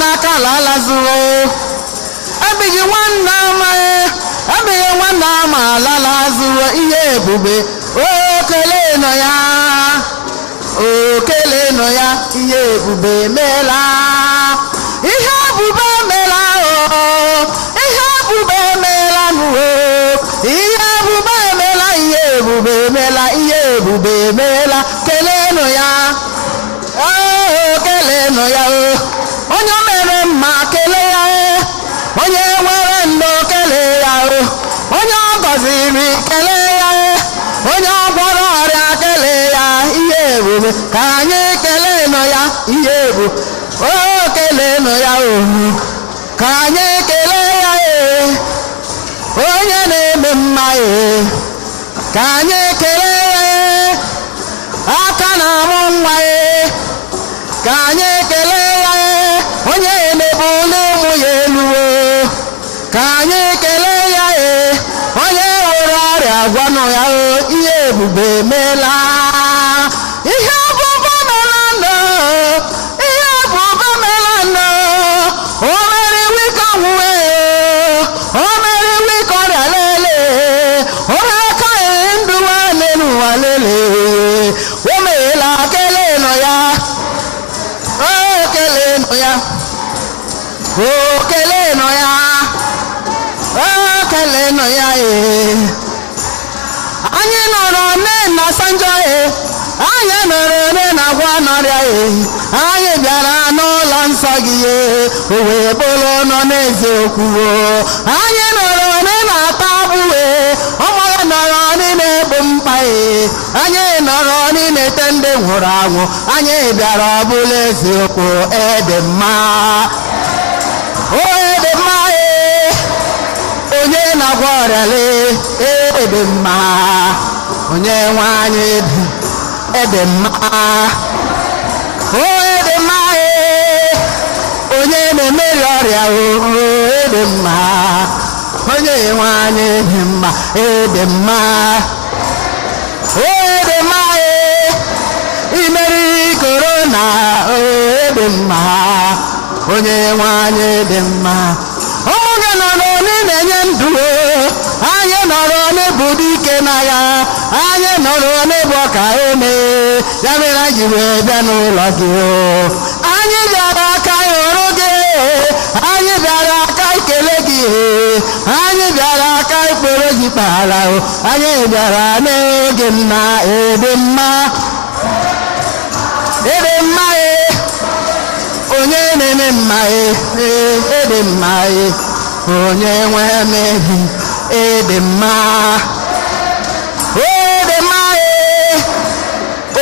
n'aka lala zuo ebighị nwanne ama lala zuo ihe ebube okele nọ ya ihe ebube meela ihe ebube meela ihe ebube meela nuwo ihe ebube meela ihe ebube meela ihe ebube meela kelenụ ya kelenụ ya onye mere mma kele ya onye nwere ndụ kele ya onye ọ gọziri kele ya onye ọ gwọrọ ọrịa kele ya ihe ebube ka anyị kelenụ ya ihe ebube kelenụ ya ka anyị kelee ya onye na-eme mma ka anyị kelee ya aka na-amụ nwa ka anyị kelee ya onye na-ebuli ụmụ ya elu ka anyị kelee ya onye nwere ọrịa gwanụ ya ihe ebube meela ihe ebube meela nọ ihe ebube meela nọ o mere wike nwuwe o mere wike ọrịa lele o mere ka ndụ nwanne n'ụwa lele o meela kele nọ ya o kele nọ ya o kele nọ ya o kele nọ ya anyị nọrọ na sanjọ anyị nọrọ na gwa nọrịa anyị bịara n'ụlọ nsọ gị o wee bụrụ nọ n'eziokwu anyị nọrọ na-ata abụwe ụmụ nọrọ na-egbu mkpa anyị nọrọ na-ete ndị nwụrụ anwụ anyị bịara ọbụla eziokwu ede mma ede mma onye na-agwọ ọrịa ede mma onye nwe anyị ede mma ede mma onye na-emeri ọrịa ede mma onye nwe anyị ede mma ede mma ede mma imeri korona ede mma onye nwe anyị ede mma ụmụ gị nọrọ na-enye ndụ anyị nọrọ n'ebu dike n'agha anyị nọrọ n'ebu ọka eme ya mere anyị ji wee bịa n'ụlọ gị anyị bịara aka hụrụ gị anyị bịara aka ikele gị anyị bịara aka ikpere gị kpara anyị bịara n'oge nna ede mma onye na-eme mma ede mma onye nwe mebi ede mma ede mma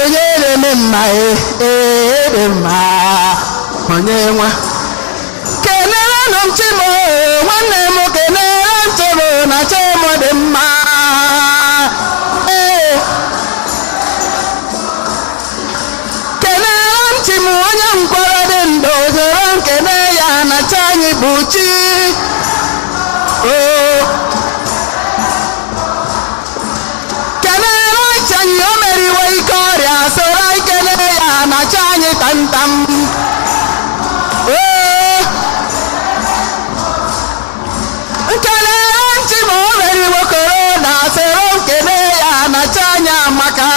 onye na-eme mma ede mma onye nwe kelere nụ m chimo nwanne m kelere m chimo na chimo dị mma kelere m chimo onye nkwara dị ndụ zoro nkene ya na chi anyị bụ chi kelere chi anyị o meriwe ike ọrịa soro ikele ya na chi anyị tamtam kelere chi ma o meriwe korona soro nkene ya na chi anyị amaka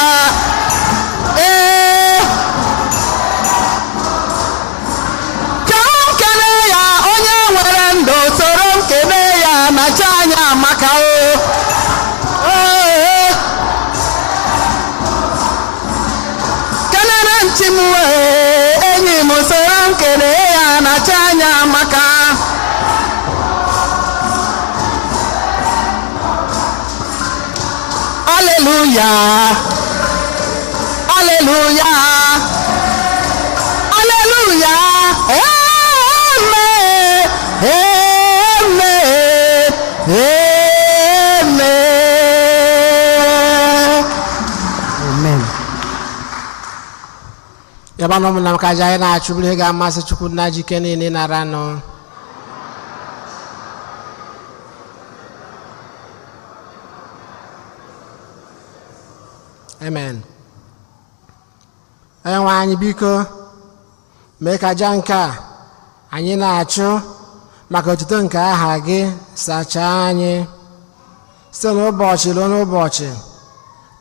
maka kelere nchi m enyi m soro nkele ya na chi anya maka aleluya aleluya aleluya yaba no mnam ka jaye na achubule ga amasị Chukwu na jike niile nara no amen. Onye nwe anyị biko mee ka aja nke a anyị na-achụ maka otuto nke aha gị sachaa anyị site n'ụbọchị ruo n'ụbọchị,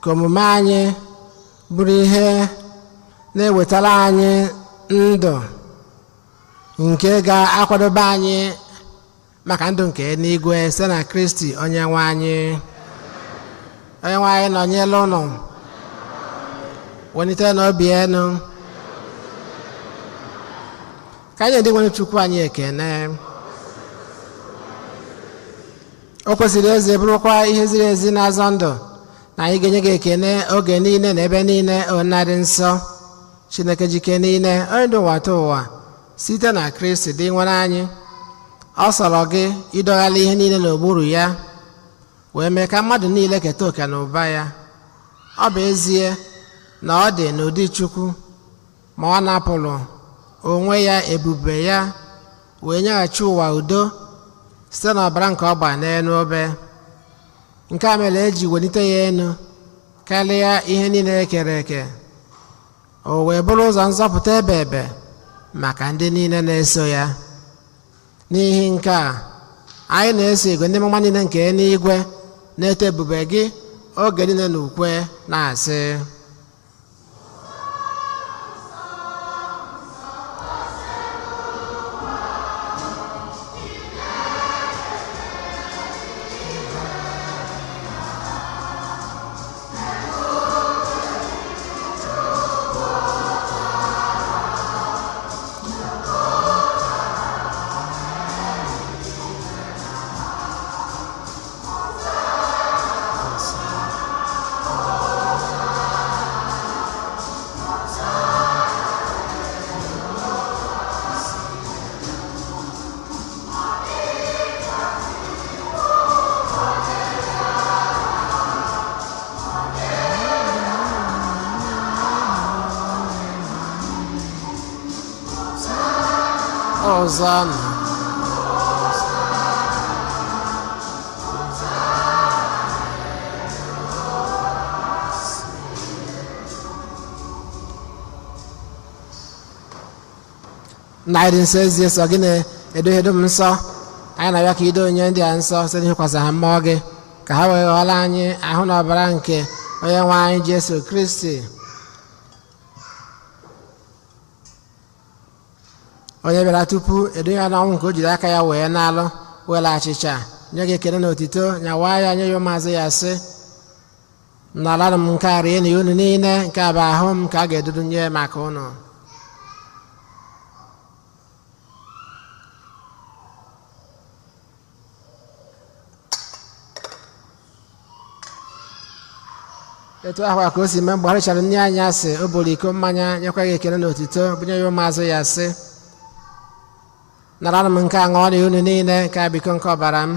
ka omume anyị bụrụ ihe na-ewetara anyị ndụ nke ga-akwadobe anyị maka ndụ nke n'igwe site na Kristi onye nwe anyị. Onye nwe anyị nọnyere ụnụ, welite n'obi enu, ka anyị ndị nwere Chukwu anyị ekene. O kwesịrị eze bụrụkwa ihe ziri ezi n'azọ ndụ na anyị ga-enye gị ekene oge niile na ebe niile, ona dị nsọ Chineke jike niile, onye dị ụwa ta ụwa site na Kristi dị nwere anyị. Ọ sọrọ gị idoghala ihe niile n'okpuru ya, wee mee ka mmadụ niile keta oke na ụba ya. Ọ bụ ezie na ọ dị n'ụdị Chukwu, ma ọ napụrụ onwe ya ebube ya wee nyeghachi ụwa udo site n'ọbara nke ọ gbara n'elu obe. Nke a mere eji welite ya elu karịa ihe niile ekere eke, o wee bụrụ ụzọ nzọpụta ebe ebe maka ndị niile na-eso ya. N'ihi nke a, anyị na-eso igwe ndị mma niile nke eluigwe na-eto ebube gị oge niile n'ukwe, na-asị: Hosanna. Nna anyị dị nsọ ezie, sọ gị na-edoghị m nsọ. Anyị na-abịa ka ido onye ndị a nsọ site n'ikwasị ha mmụọ gị, ka ha wee ghọọla anyị ahụ na ọbara nke onye nwe anyị Jesu Kristi, onye bịara tupu edo ya n'ọnwụ nke o jiri aka ya wee n'alụ wela achịcha nye gị ekele na otito, nyawaa ya nye ya ụmụazụ ya sị: n'ala m nke a rie na unu niile, nke a bụ ahụ m ka a ga-eduru nye maka unu. Etu ahụ a ka o si mee mgbe ha richara nri anyị asị, o buru iko mmanya nyekwa gị ekele na otito, bunye ya ụmụazụ ya sị: naranụ m nke a ṅụọ na unu niile, nke a biko nke ọbara m,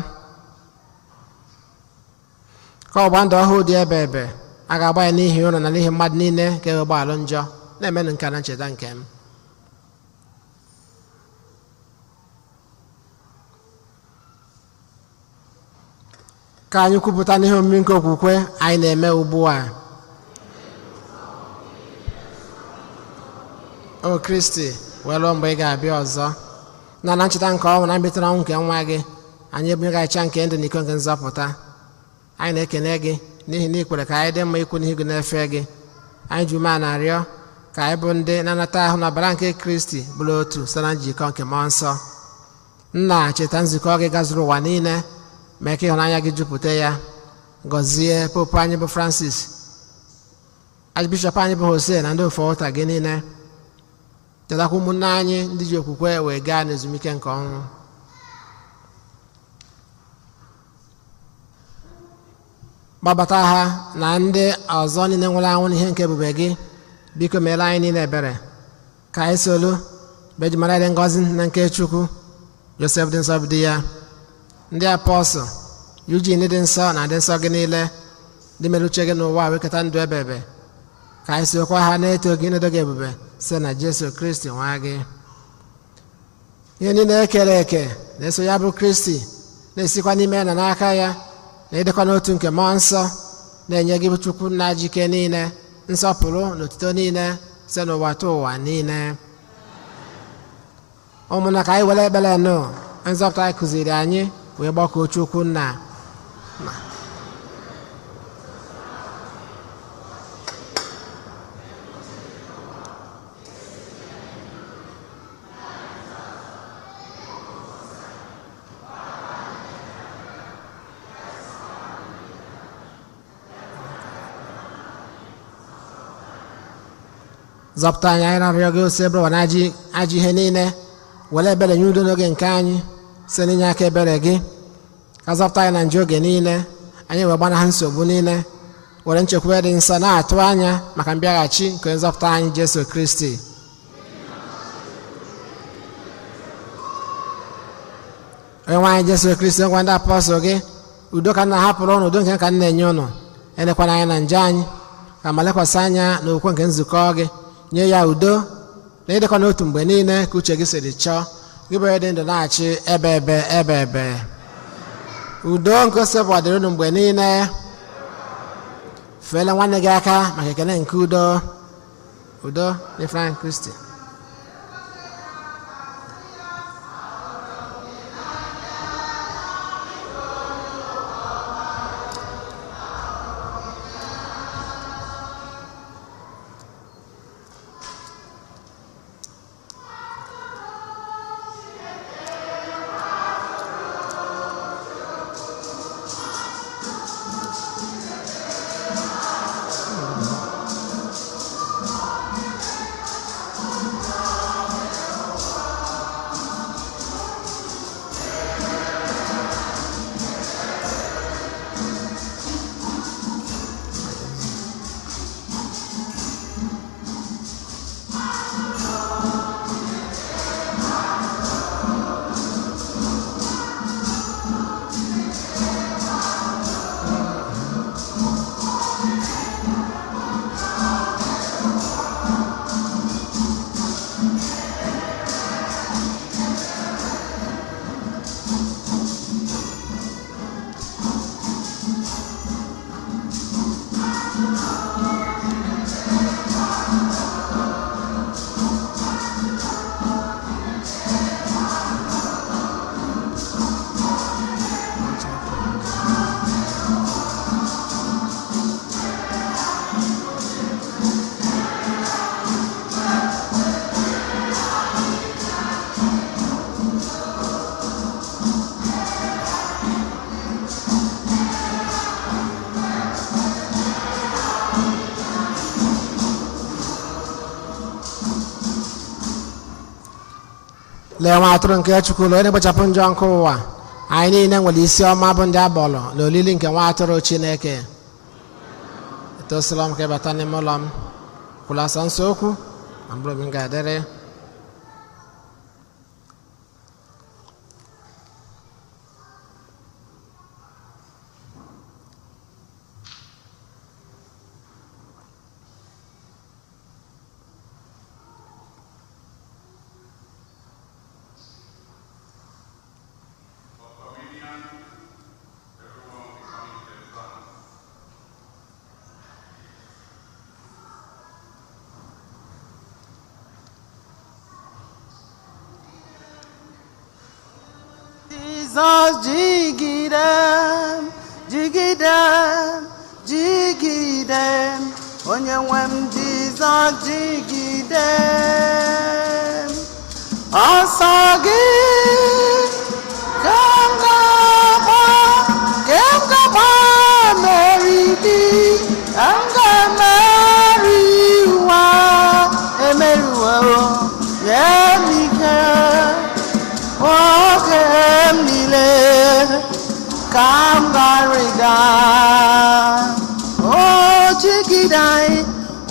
ka ọgba ndụ ọhụụ dị ebe ebe a ga-agba ya n'ihi unu na n'ihi mmadụ niile ka e wee gbaalụ njọ. Na-emenụ nke na ncheta nke m. Ka anyị kwupụta n'ihe omume nke okwukwe anyị na-eme ugbu a. O Kristi, weluo mgbe ị ga-abịa ọzọ, na ncheta nke ọnwụ na mbitere ọnwụ nke nwa gị, anyị ebunye gị achịcha nke ndụ na iko nke nzọpụta. Anyị na-ekene gị n'ihi na ị kwere ka anyị dị mma ikwu n'ihu gị na-efe gị. Anyị ji ume a na-arịọ ka anyị bụ ndị na-anata ahụ na ọbara nke Kristi bụrụ otu site na njikọ nke mmụọ nsọ. Nna, cheta nzukọ gị gazuru ụwa niile, mee ka ịhụnanya gị jupụta ya. Gọzie popu anyị bụ Francis, Archbishop anyị bụ Hosea na ndị ofe ụta gị niile. Chetakwa ụmụnne anyị ndị ji okwukwe wee gaa n'ezumike nke ọnwụ. Gbabata ha na ndị ọzọ niile nwere anwụ n'ihe nke ebube gị. Biko meere anyị niile ebere, ka anyị solu Bejimara dị ngọzi na nke Chukwu, Joseph dị nsọ bụ di ya, ndị apọstụl, Eugene dị nsọ na ndị nsọ gị niile, ndị mere uche gị n'ụwa wekọta ndụ ebe ebe, ka anyị sokwa ha na-eto gị na-edo gị ebube site na Jesu Kristi nwa gị. Ihe niile ekere eke na-eso ya bụ Kristi, na-esikwa n'ime ya na n'aka ya, na ịdịkwa n'otu nke mmụọ nsọ, na-enye gị Chukwu nna ji ike niile nsọpụrụ na otuto niile site n'ụwa tụ ụwa niile. Ụmụnna ka anyị were ekpere nụ nzọpụta anyị kụziri anyị wee gbakọọ Chukwu nna. Zọpụta anyị na-arịọ gị ose bụrụ na ajị ihe niile were ebere nye udo n'oge nke anyị site n'inye aka ebere gị ka zọpụta anyị na njọ oge niile anyị wee gbanahụ nsogbu niile were nchekwube dị nsọ na-atụ anya maka mbịaghachi nke nzọpụta anyị Jesu Kristi. Onye nwe anyị Jesu Kristi ngwa ndị apọstọl gị udo ka nna hapụrụ ụnụ udo nke ka nna enye ụnụ elekwana anyị na njọ anyị ka ma lekwasị anya n'okwu nke nzukọ gị nye ya udo na ịdịkọ n'otu mgbe niile ka uche gị siri chọọ gị bụ dị ndụ na-achị ebe udo nke ose bụ ọdịrị unu mgbe niile. Feela nwanne gị aka maka ekele nke udo n'Ifeanyị Kristi. Lee nwa atụrụ nke Chukwu onye na-ekpochapụ njọ nke ụwa anyị niile nwere isi ọma bụ ndị agbọrọ na olili nke nwa atụrụ Chineke. Etosila m ka ịbata n'ime ụlọ m kwulasa nsọ okwu ma mkpụrụ obi m ga-adịrị. Jesus jigidem, jigidem, jigidem, onye nwe m Jesus jigidem, ọsọ gị ka m ga-agba meridi, ka m ga-emeri ụwa emeriwo nye m ike. Oge m niile ka m garịga, o jigide anyị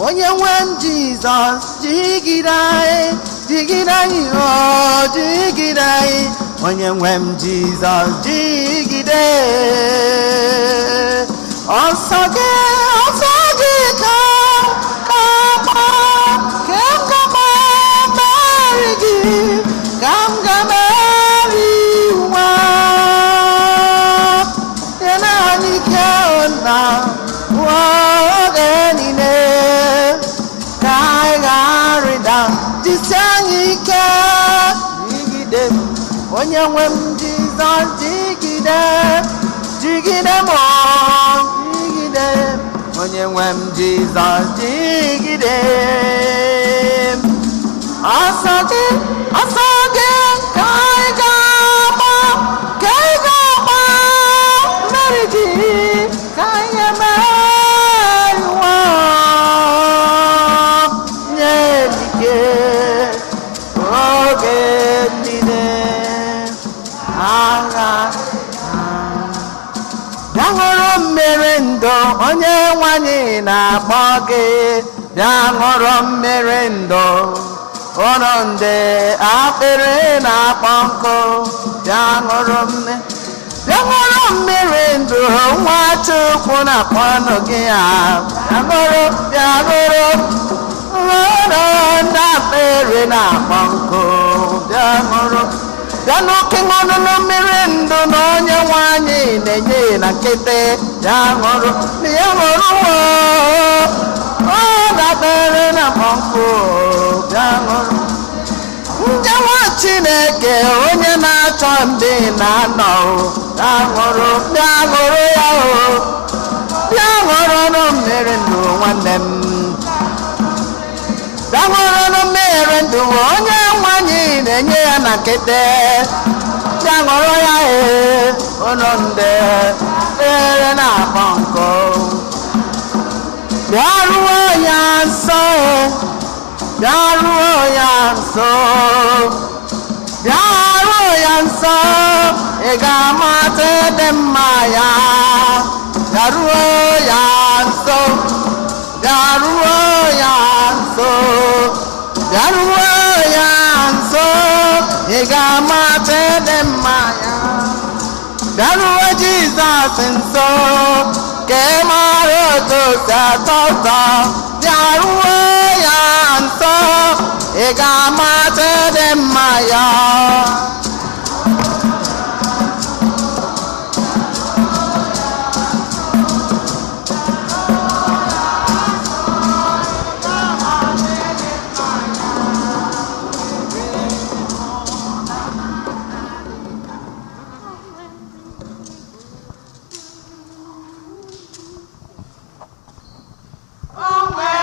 onye nwe m Jizọs jigide anyị, jigide anyị, o jigide anyị onye nwe m Jizọs jigide. Ọsọ gị ka meri gị, ka m ga-emeri ụwa. Nye naanị ike na ụwa jisie anyị ike jigide m onye nwe m Jizọs jigide jigide m jigide m onye nwe m Jizọs jigide m ọsọ gị ka anyị ga-agba mmeri gị ka anyị emeriwo nye ike oge niile agha bịa ṅụrụ mmiri ndụ onye nwanyị na-akpọ gị bịa ṅụrụ mmiri ndụ ụlọ ndị akpịrị na-akpọ nkụ bịa ṅụrụ mmiri ndụ nwa Chukwu na-akpọ ọnụ gị bịa ṅụrụ ndị akpịrị na-akpọ nkụ bịa ṅụrụ bịa n'oke ọnụnụ mmiri ndụ na onye nwanyị na-enye na nkịtị bịa ṅụrụ dabere na mkpọmkpụ bịa ṅụrụ njewa Chineke onye na-achọ ndị na-anọ bịa ṅụrụ ya bịa ṅụrụ mmiri ndụ nwanne m bịa ṅụrụ mmiri ndụ onye nwanyị na-enye ya na nkịtị bịa ṅụrụ ya ụlọ ndị ekpere na-akpọ nkụ bịaruo ya nso bịaruo ya nso bịaruo ya nso ị ga-amata ịdị mma ya bịaruo ya nso bịaruo ya nso bịaruo ya nso ị ga-amata ịdị mma ya bịaruo Jizọs nso ka ị mara otu si atọ ụtọ bịaruo ya nso ị ga-amata ịdị mma ya onwe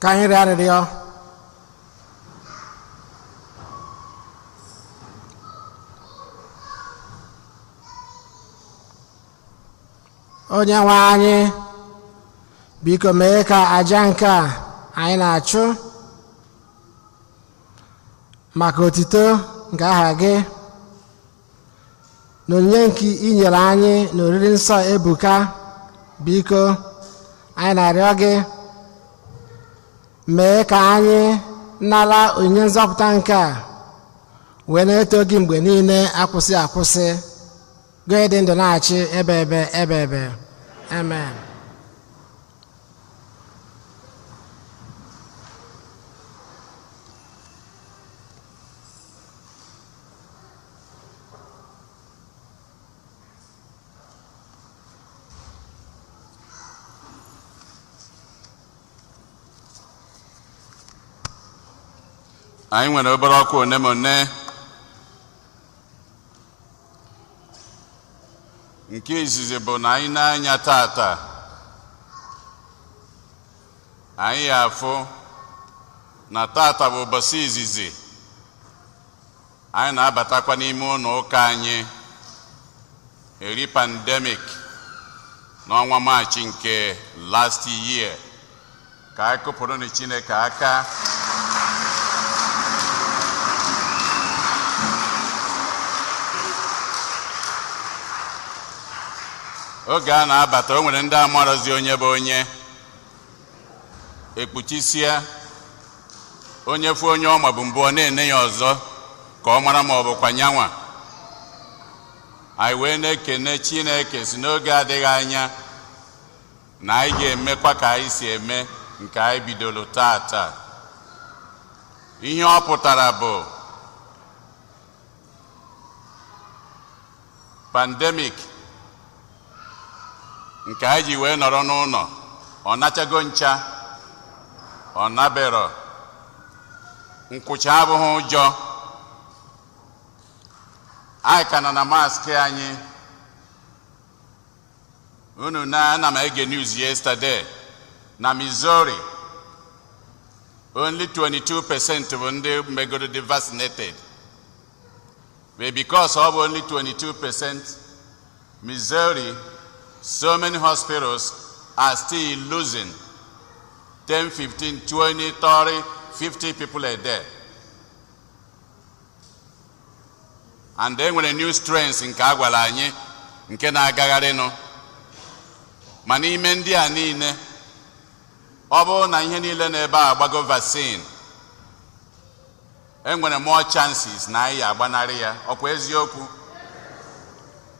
ka anyị rịọ arịrịọ. Onye nwe anyị, biko mee ka aja nke a anyị na-achụ maka otito nke aha gị na onyinye nke inyere anyị na oriri nsọ ebuka, biko anyị na-arịọ gị mee ka anyị nara onyinye nzọpụta nke a wee na-eto gị mgbe niile akwụsị akwụsị, gị dị ndụ na-achị ebe ebe. Amen. Anyị nwere obere ọkụ one ma one nke izizi bụ na anyị na-anya tata anyị afụ na tata bụ ụbọchị izizi anyị na-abatakwa n'ime ụlọ ụka anyị eri pandemic n'ọnwa Maachị nke last year. Ka anyị kụpụrụ na Chineke aka. Oge a na-abata o nwere ndị amarozi onye bụ onye ekpuchisie onye fụ onye ọma bụ mbụ ọ na-ene ya ọzọ ka ọ mara ma ọ bụkwa nyanwa. Anyị wee na-ekene Chineke si n'oge adịghị anya na anyị ga-emekwa ka anyị si eme nke anyị bidoro tata. Ihe ọ pụtara bụ pandemic nke anyị ji wee nọrọ n'ụlọ ọ nachago ncha, ọ nabero, nkwụcha abụghị ụjọ. Anyị ka nọ na maskị anyị. Unu ana m ege news yesterday na Missouri only 22% bụ ndị megoro dị vaccinated. But because of only 22%, Missouri, so many hospitals are still losing 10, 15, 20, 30, 50 people a day. And then when a new strains in agwala anyị nke na-agagharị nụ ma n'ime ndị a niile ọ bụrụ na ihe niile na-ebe a agbago vaccine, enwere more chances na anyị agbanarị ya. Ọkwa eziokwu?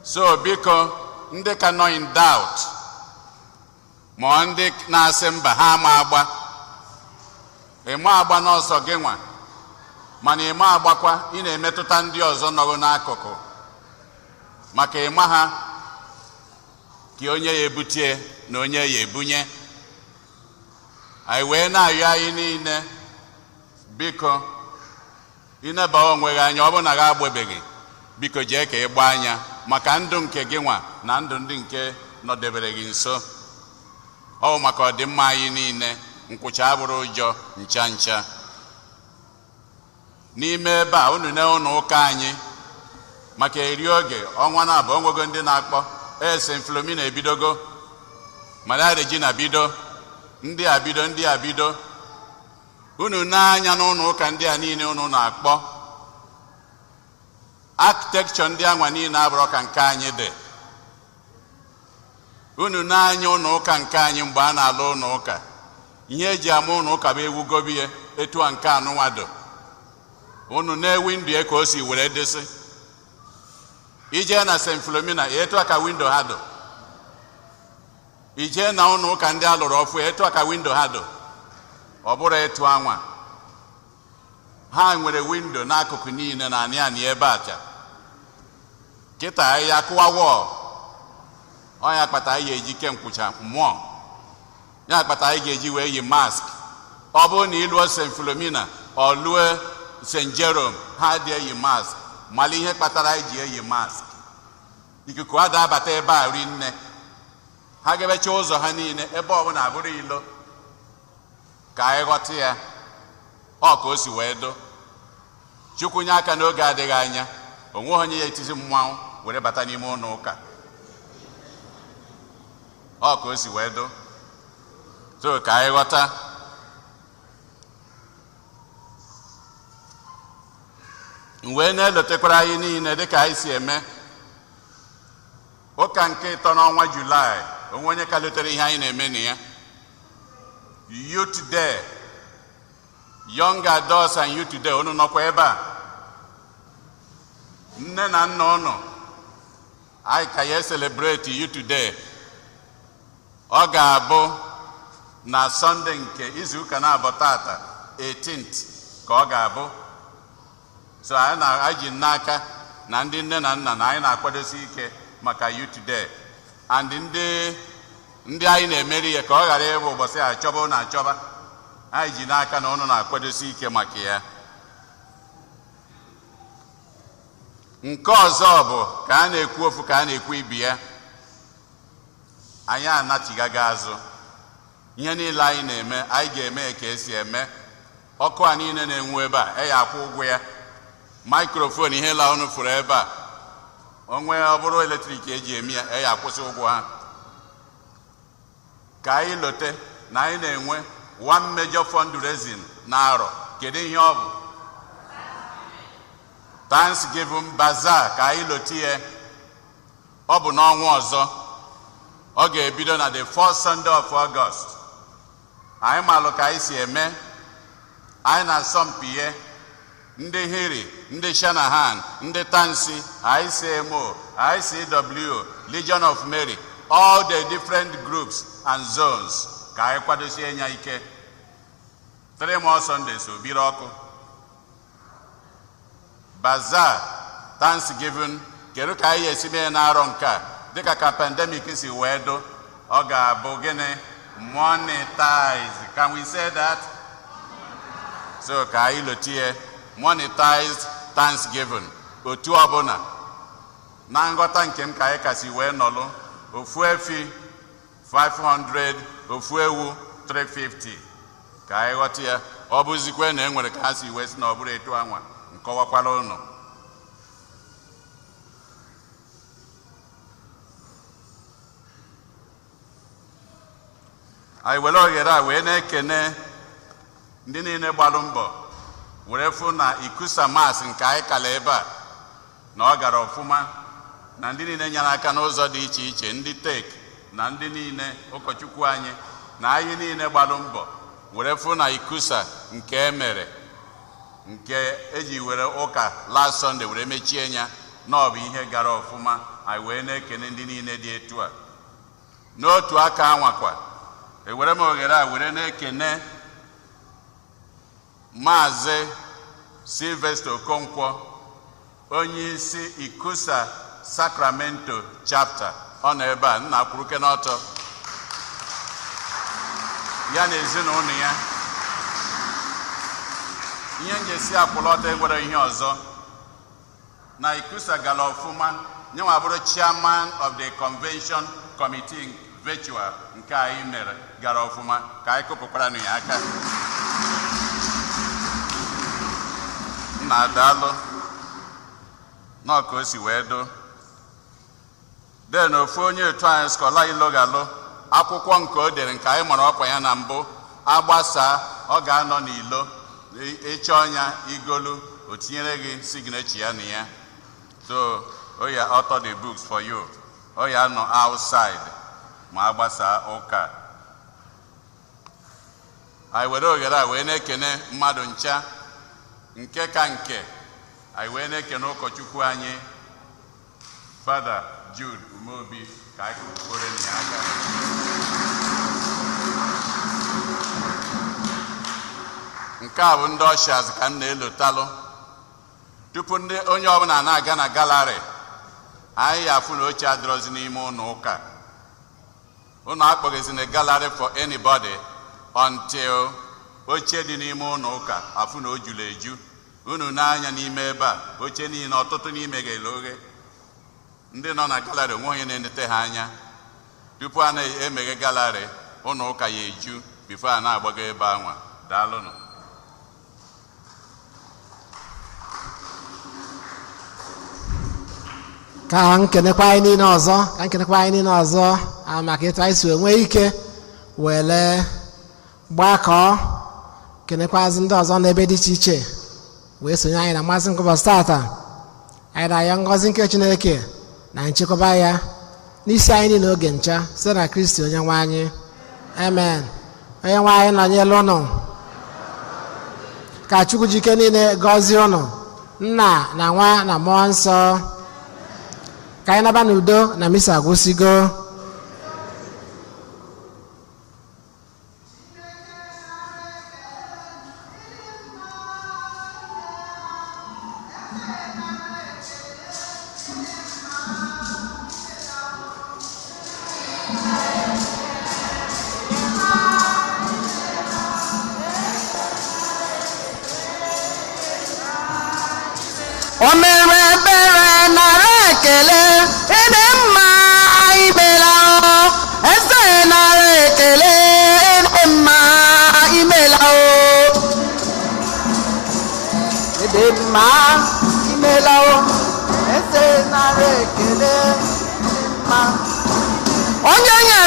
So biko ndị ka nọ in doubt ma ndị na-asị mba ha ama agba, ịma agba n'ọsọ gị nwa, mana ịma agbakwa ị na-emetụta ndị ọzọ nọrọ n'akụkụ, maka ịma ha ka onye ya ebutie na onye ya ebunye. Anyị wee na-ayọ anyị niile, biko ịneba onwe gị anya, ọ bụ na gị agbebeghị, biko jee ka ị gbaa anya maka ndụ nke gị nwa na ndụ ndị nke nọdebere gị nso. Ọ bụ maka ọdịmma anyị niile, nkwụcha abụrụ ụjọ ncha ncha. N'ime ebe a unu ne ụlọ ụka anyị maka eri oge ọnwa na-abụ onwego ndị na-akpọ St. Philomena ebidogo, Maria Regina bido, ndị a bido. Unu n'anya n'ụlọ ụka ndị a niile unu na-akpọ, architecture ndị anwa niile abụrụ ka nke anyị dị. Unu n'anya ụlọ ụka nke anyị mgbe a na-alụ ụlọ ụka, ihe eji ama ụlọ ụka bụ ewugobie etu a nke anụnwado. Unu na-ewi ndụ ka o si were dịsị. Ije na St. Philomena etu aka windo ha do. Ije na ụlọ ụka ndị alụrụ ọfụ etu aka windo ha do. Ọ bụrụ etu anwa. Ha nwere windo n'akụkụ niile na anị ebe acha. Kịta ya kụwa wọl. Ọ ya kpata anyị eji kemkwụcha mmụọ. Ya kpata anyị ga-eji wee yi mask. Ọ bụrụ na ịlụọ St. Philomena ọ lụọ St. Jerome, ha dị eyi mask. Mala ihe kpatara anyị ji eyi mask. Ikuku ada abata ebe a rinne. Ha ga-ebecha ụzọ ha niile ebe ọbụla abụrụ ilo. ka anyị ghọta ya ọ ka o si wee do. Chukwu nye aka n'oge adịghị anya onwe onye ya etizi mmanwụ were bata n'ime ụlọ ụka ọ ka o si wee do. So ka anyị ghọta wee na-elotekwara anyị niile dịka anyị si eme ụka nke 3 n'ọnwa Julaị. Onwe onye ka lotere ihe anyị na-eme na ya Youth Day, Young Adults and Youth Day. Unu nọkwa ebe a, nne na nna unu anyị ka ya celebrate Youth Day. Ọ ga-abụ na Sọnde nke izu ụka na-abụ tata 18th ka ọ ga-abụ. So anyị ji n'aka na ndị nne na nna na anyị na-akwadosi ike maka Youth Day, and ndị anyị na-emeri ya ka ọ ghara ịbụ ụbọchị achọba ụnụ achọba. Anyị ji n'aka na ụnụ na-akwadosi ike maka ya. Nke ọzọ bụ ka a na-ekwu ofu ka a na-ekwu ibi ya. Anyị anachigaga azụ. Ihe niile anyị na-eme anyị ga-eme ka esi eme. Ọkụ a niile na-enwu ebe a ya akwụ ụgwọ ya. Microphone ihe la unu furu ebe a onwe ọ bụrụ eletrik eji eme ya akwụsị ụgwọ ha. Ka anyị lote na anyị na-enwe one major fundraising na-arọ. Kedu ihe ọ bụ? Thanksgiving Bazaar. Ka anyị lote ya ọ bụ n'ọnwa ọzọ. Ọ ga-ebido na the first Sunday of August. Anyị malụ ka anyị si eme. Anyị na-asọmpi ya ndị Hiri, ndị Shanahan, ndị Tansi, ICMO, ICW, Legion of Mary, all the different groups and zones. Ka anyị kwadosie nya ike 3 more Sundays obiri ọkụ. Bazaar, Thanksgiving. Kedu ka anyị esi mee na-arọ nke a dịka ka pandemic si wee do? Ọ ga-abụ gịnị? Monetized. Can we say that? So ka anyị lotie monetized Thanksgiving. Otu ọbụla na nghọta nke m ka anyị kasị wee nọlụ ofu efi 500, ofu ewu 350. Ka anyị ghọta ya. Ọ bụzikwe na enwere ka ha si wee si na ọ bụrụ etu anwa nkọwakwala ụnụ. Anyị were ohere a wee na-ekene ndị niile gbalụ mbọ were fụ na ikusa maasị nke anyị kala ebe a na ọ gara ọfụma, na ndị niile nyere aka n'ụzọ dị iche iche, ndị tek na ndị niile ụkọchukwu anyị na anyị niile gbalụ mbọ were fụ na ikusa nke emere nke eji were ụka last Sunday were mechie ya na ọ bụ ihe gara ọfụma. Anyị wee na-ekene ndị niile dị etu a. N'otu aka anwakwa ewere m ohere a were na-ekene Maazị Sylvester Okonkwo, onye isi Ikusa Sacramento chapter. Ọ nọ ebe a, nna kwuruke n'ọtọ ya na ezinụlọ ya. Ihe njesi akwụlọta egwere ihe ọzọ na Ikusa gara ọfụma. Nyenwa bụrụ chairman of the convention committee virtual nke anyị mere gara ọfụma. Ka anyị kụpụkwara nụ ya aka. Na-adalụ nọ ka o si wee do. Den ofu onye etu anyị skọla ilogalụ akwụkwọ nke o dere nke anyị mara ọkwa ya na mbụ agbasa. Ọ ga-anọ n'ilo ịchọ ọnya igolu o tinyere gị signature ya na ya. So o ya author the books for you. O ya nọ outside ma agbasa ụka. Anyị were ohere a wee na-ekene mmadụ ncha nke ka nke. Anyị wee na-ekene ụkọchukwu anyị Father Jude Umobi. Ka anyị kụpụrụ ya aka. Nke a bụ ndị ushers ka m na-elotalụ tupu onye ọbụla na-aga na gallery. Anyị afụ na oche adịrọzi n'ime ụlọ ụka. Unu akpọghịzi na gallery for anybody until oche dị n'ime ụlọ ụka afụ na o juru eju. Unu n'anya n'ime ebe a oche niile ọtụtụ n'ime ga-ele oghe. Ndị nọ na gallery onwe onye na-enete ha anya. Tupu a na-emeghe gallery ụlọ ụka ya eju bifo a na-agbago ebe anwa. daalụnụ. ka nkenekwa anyị niile ọzọ maka etu anyị si enwe ike were gbakọọ kenekwazi ndị ọzọ n'ebe dị iche iche wee sonye anyị na mmasị nke ụbọchị tata. anyị na-ayọ ngọzi nke Chineke na nchekwaba ya n'isi anyị niile oge ncha site na Kristi onye nwe anyị. Amen. Onye nwe anyị nọnyere ụnụ. ka Chukwu jike niile gọzie ụnụ, Nna na Nwa na Mmụọ Nsọ. ka anyị naba n'udo na misa agwụsigo. O mere ebere nara ekele ịdị mma imela o. Eze nara ekele ịdị mma imela o. Ịdị mma imela o. Eze nara ekele ịdị mma. Onye nyere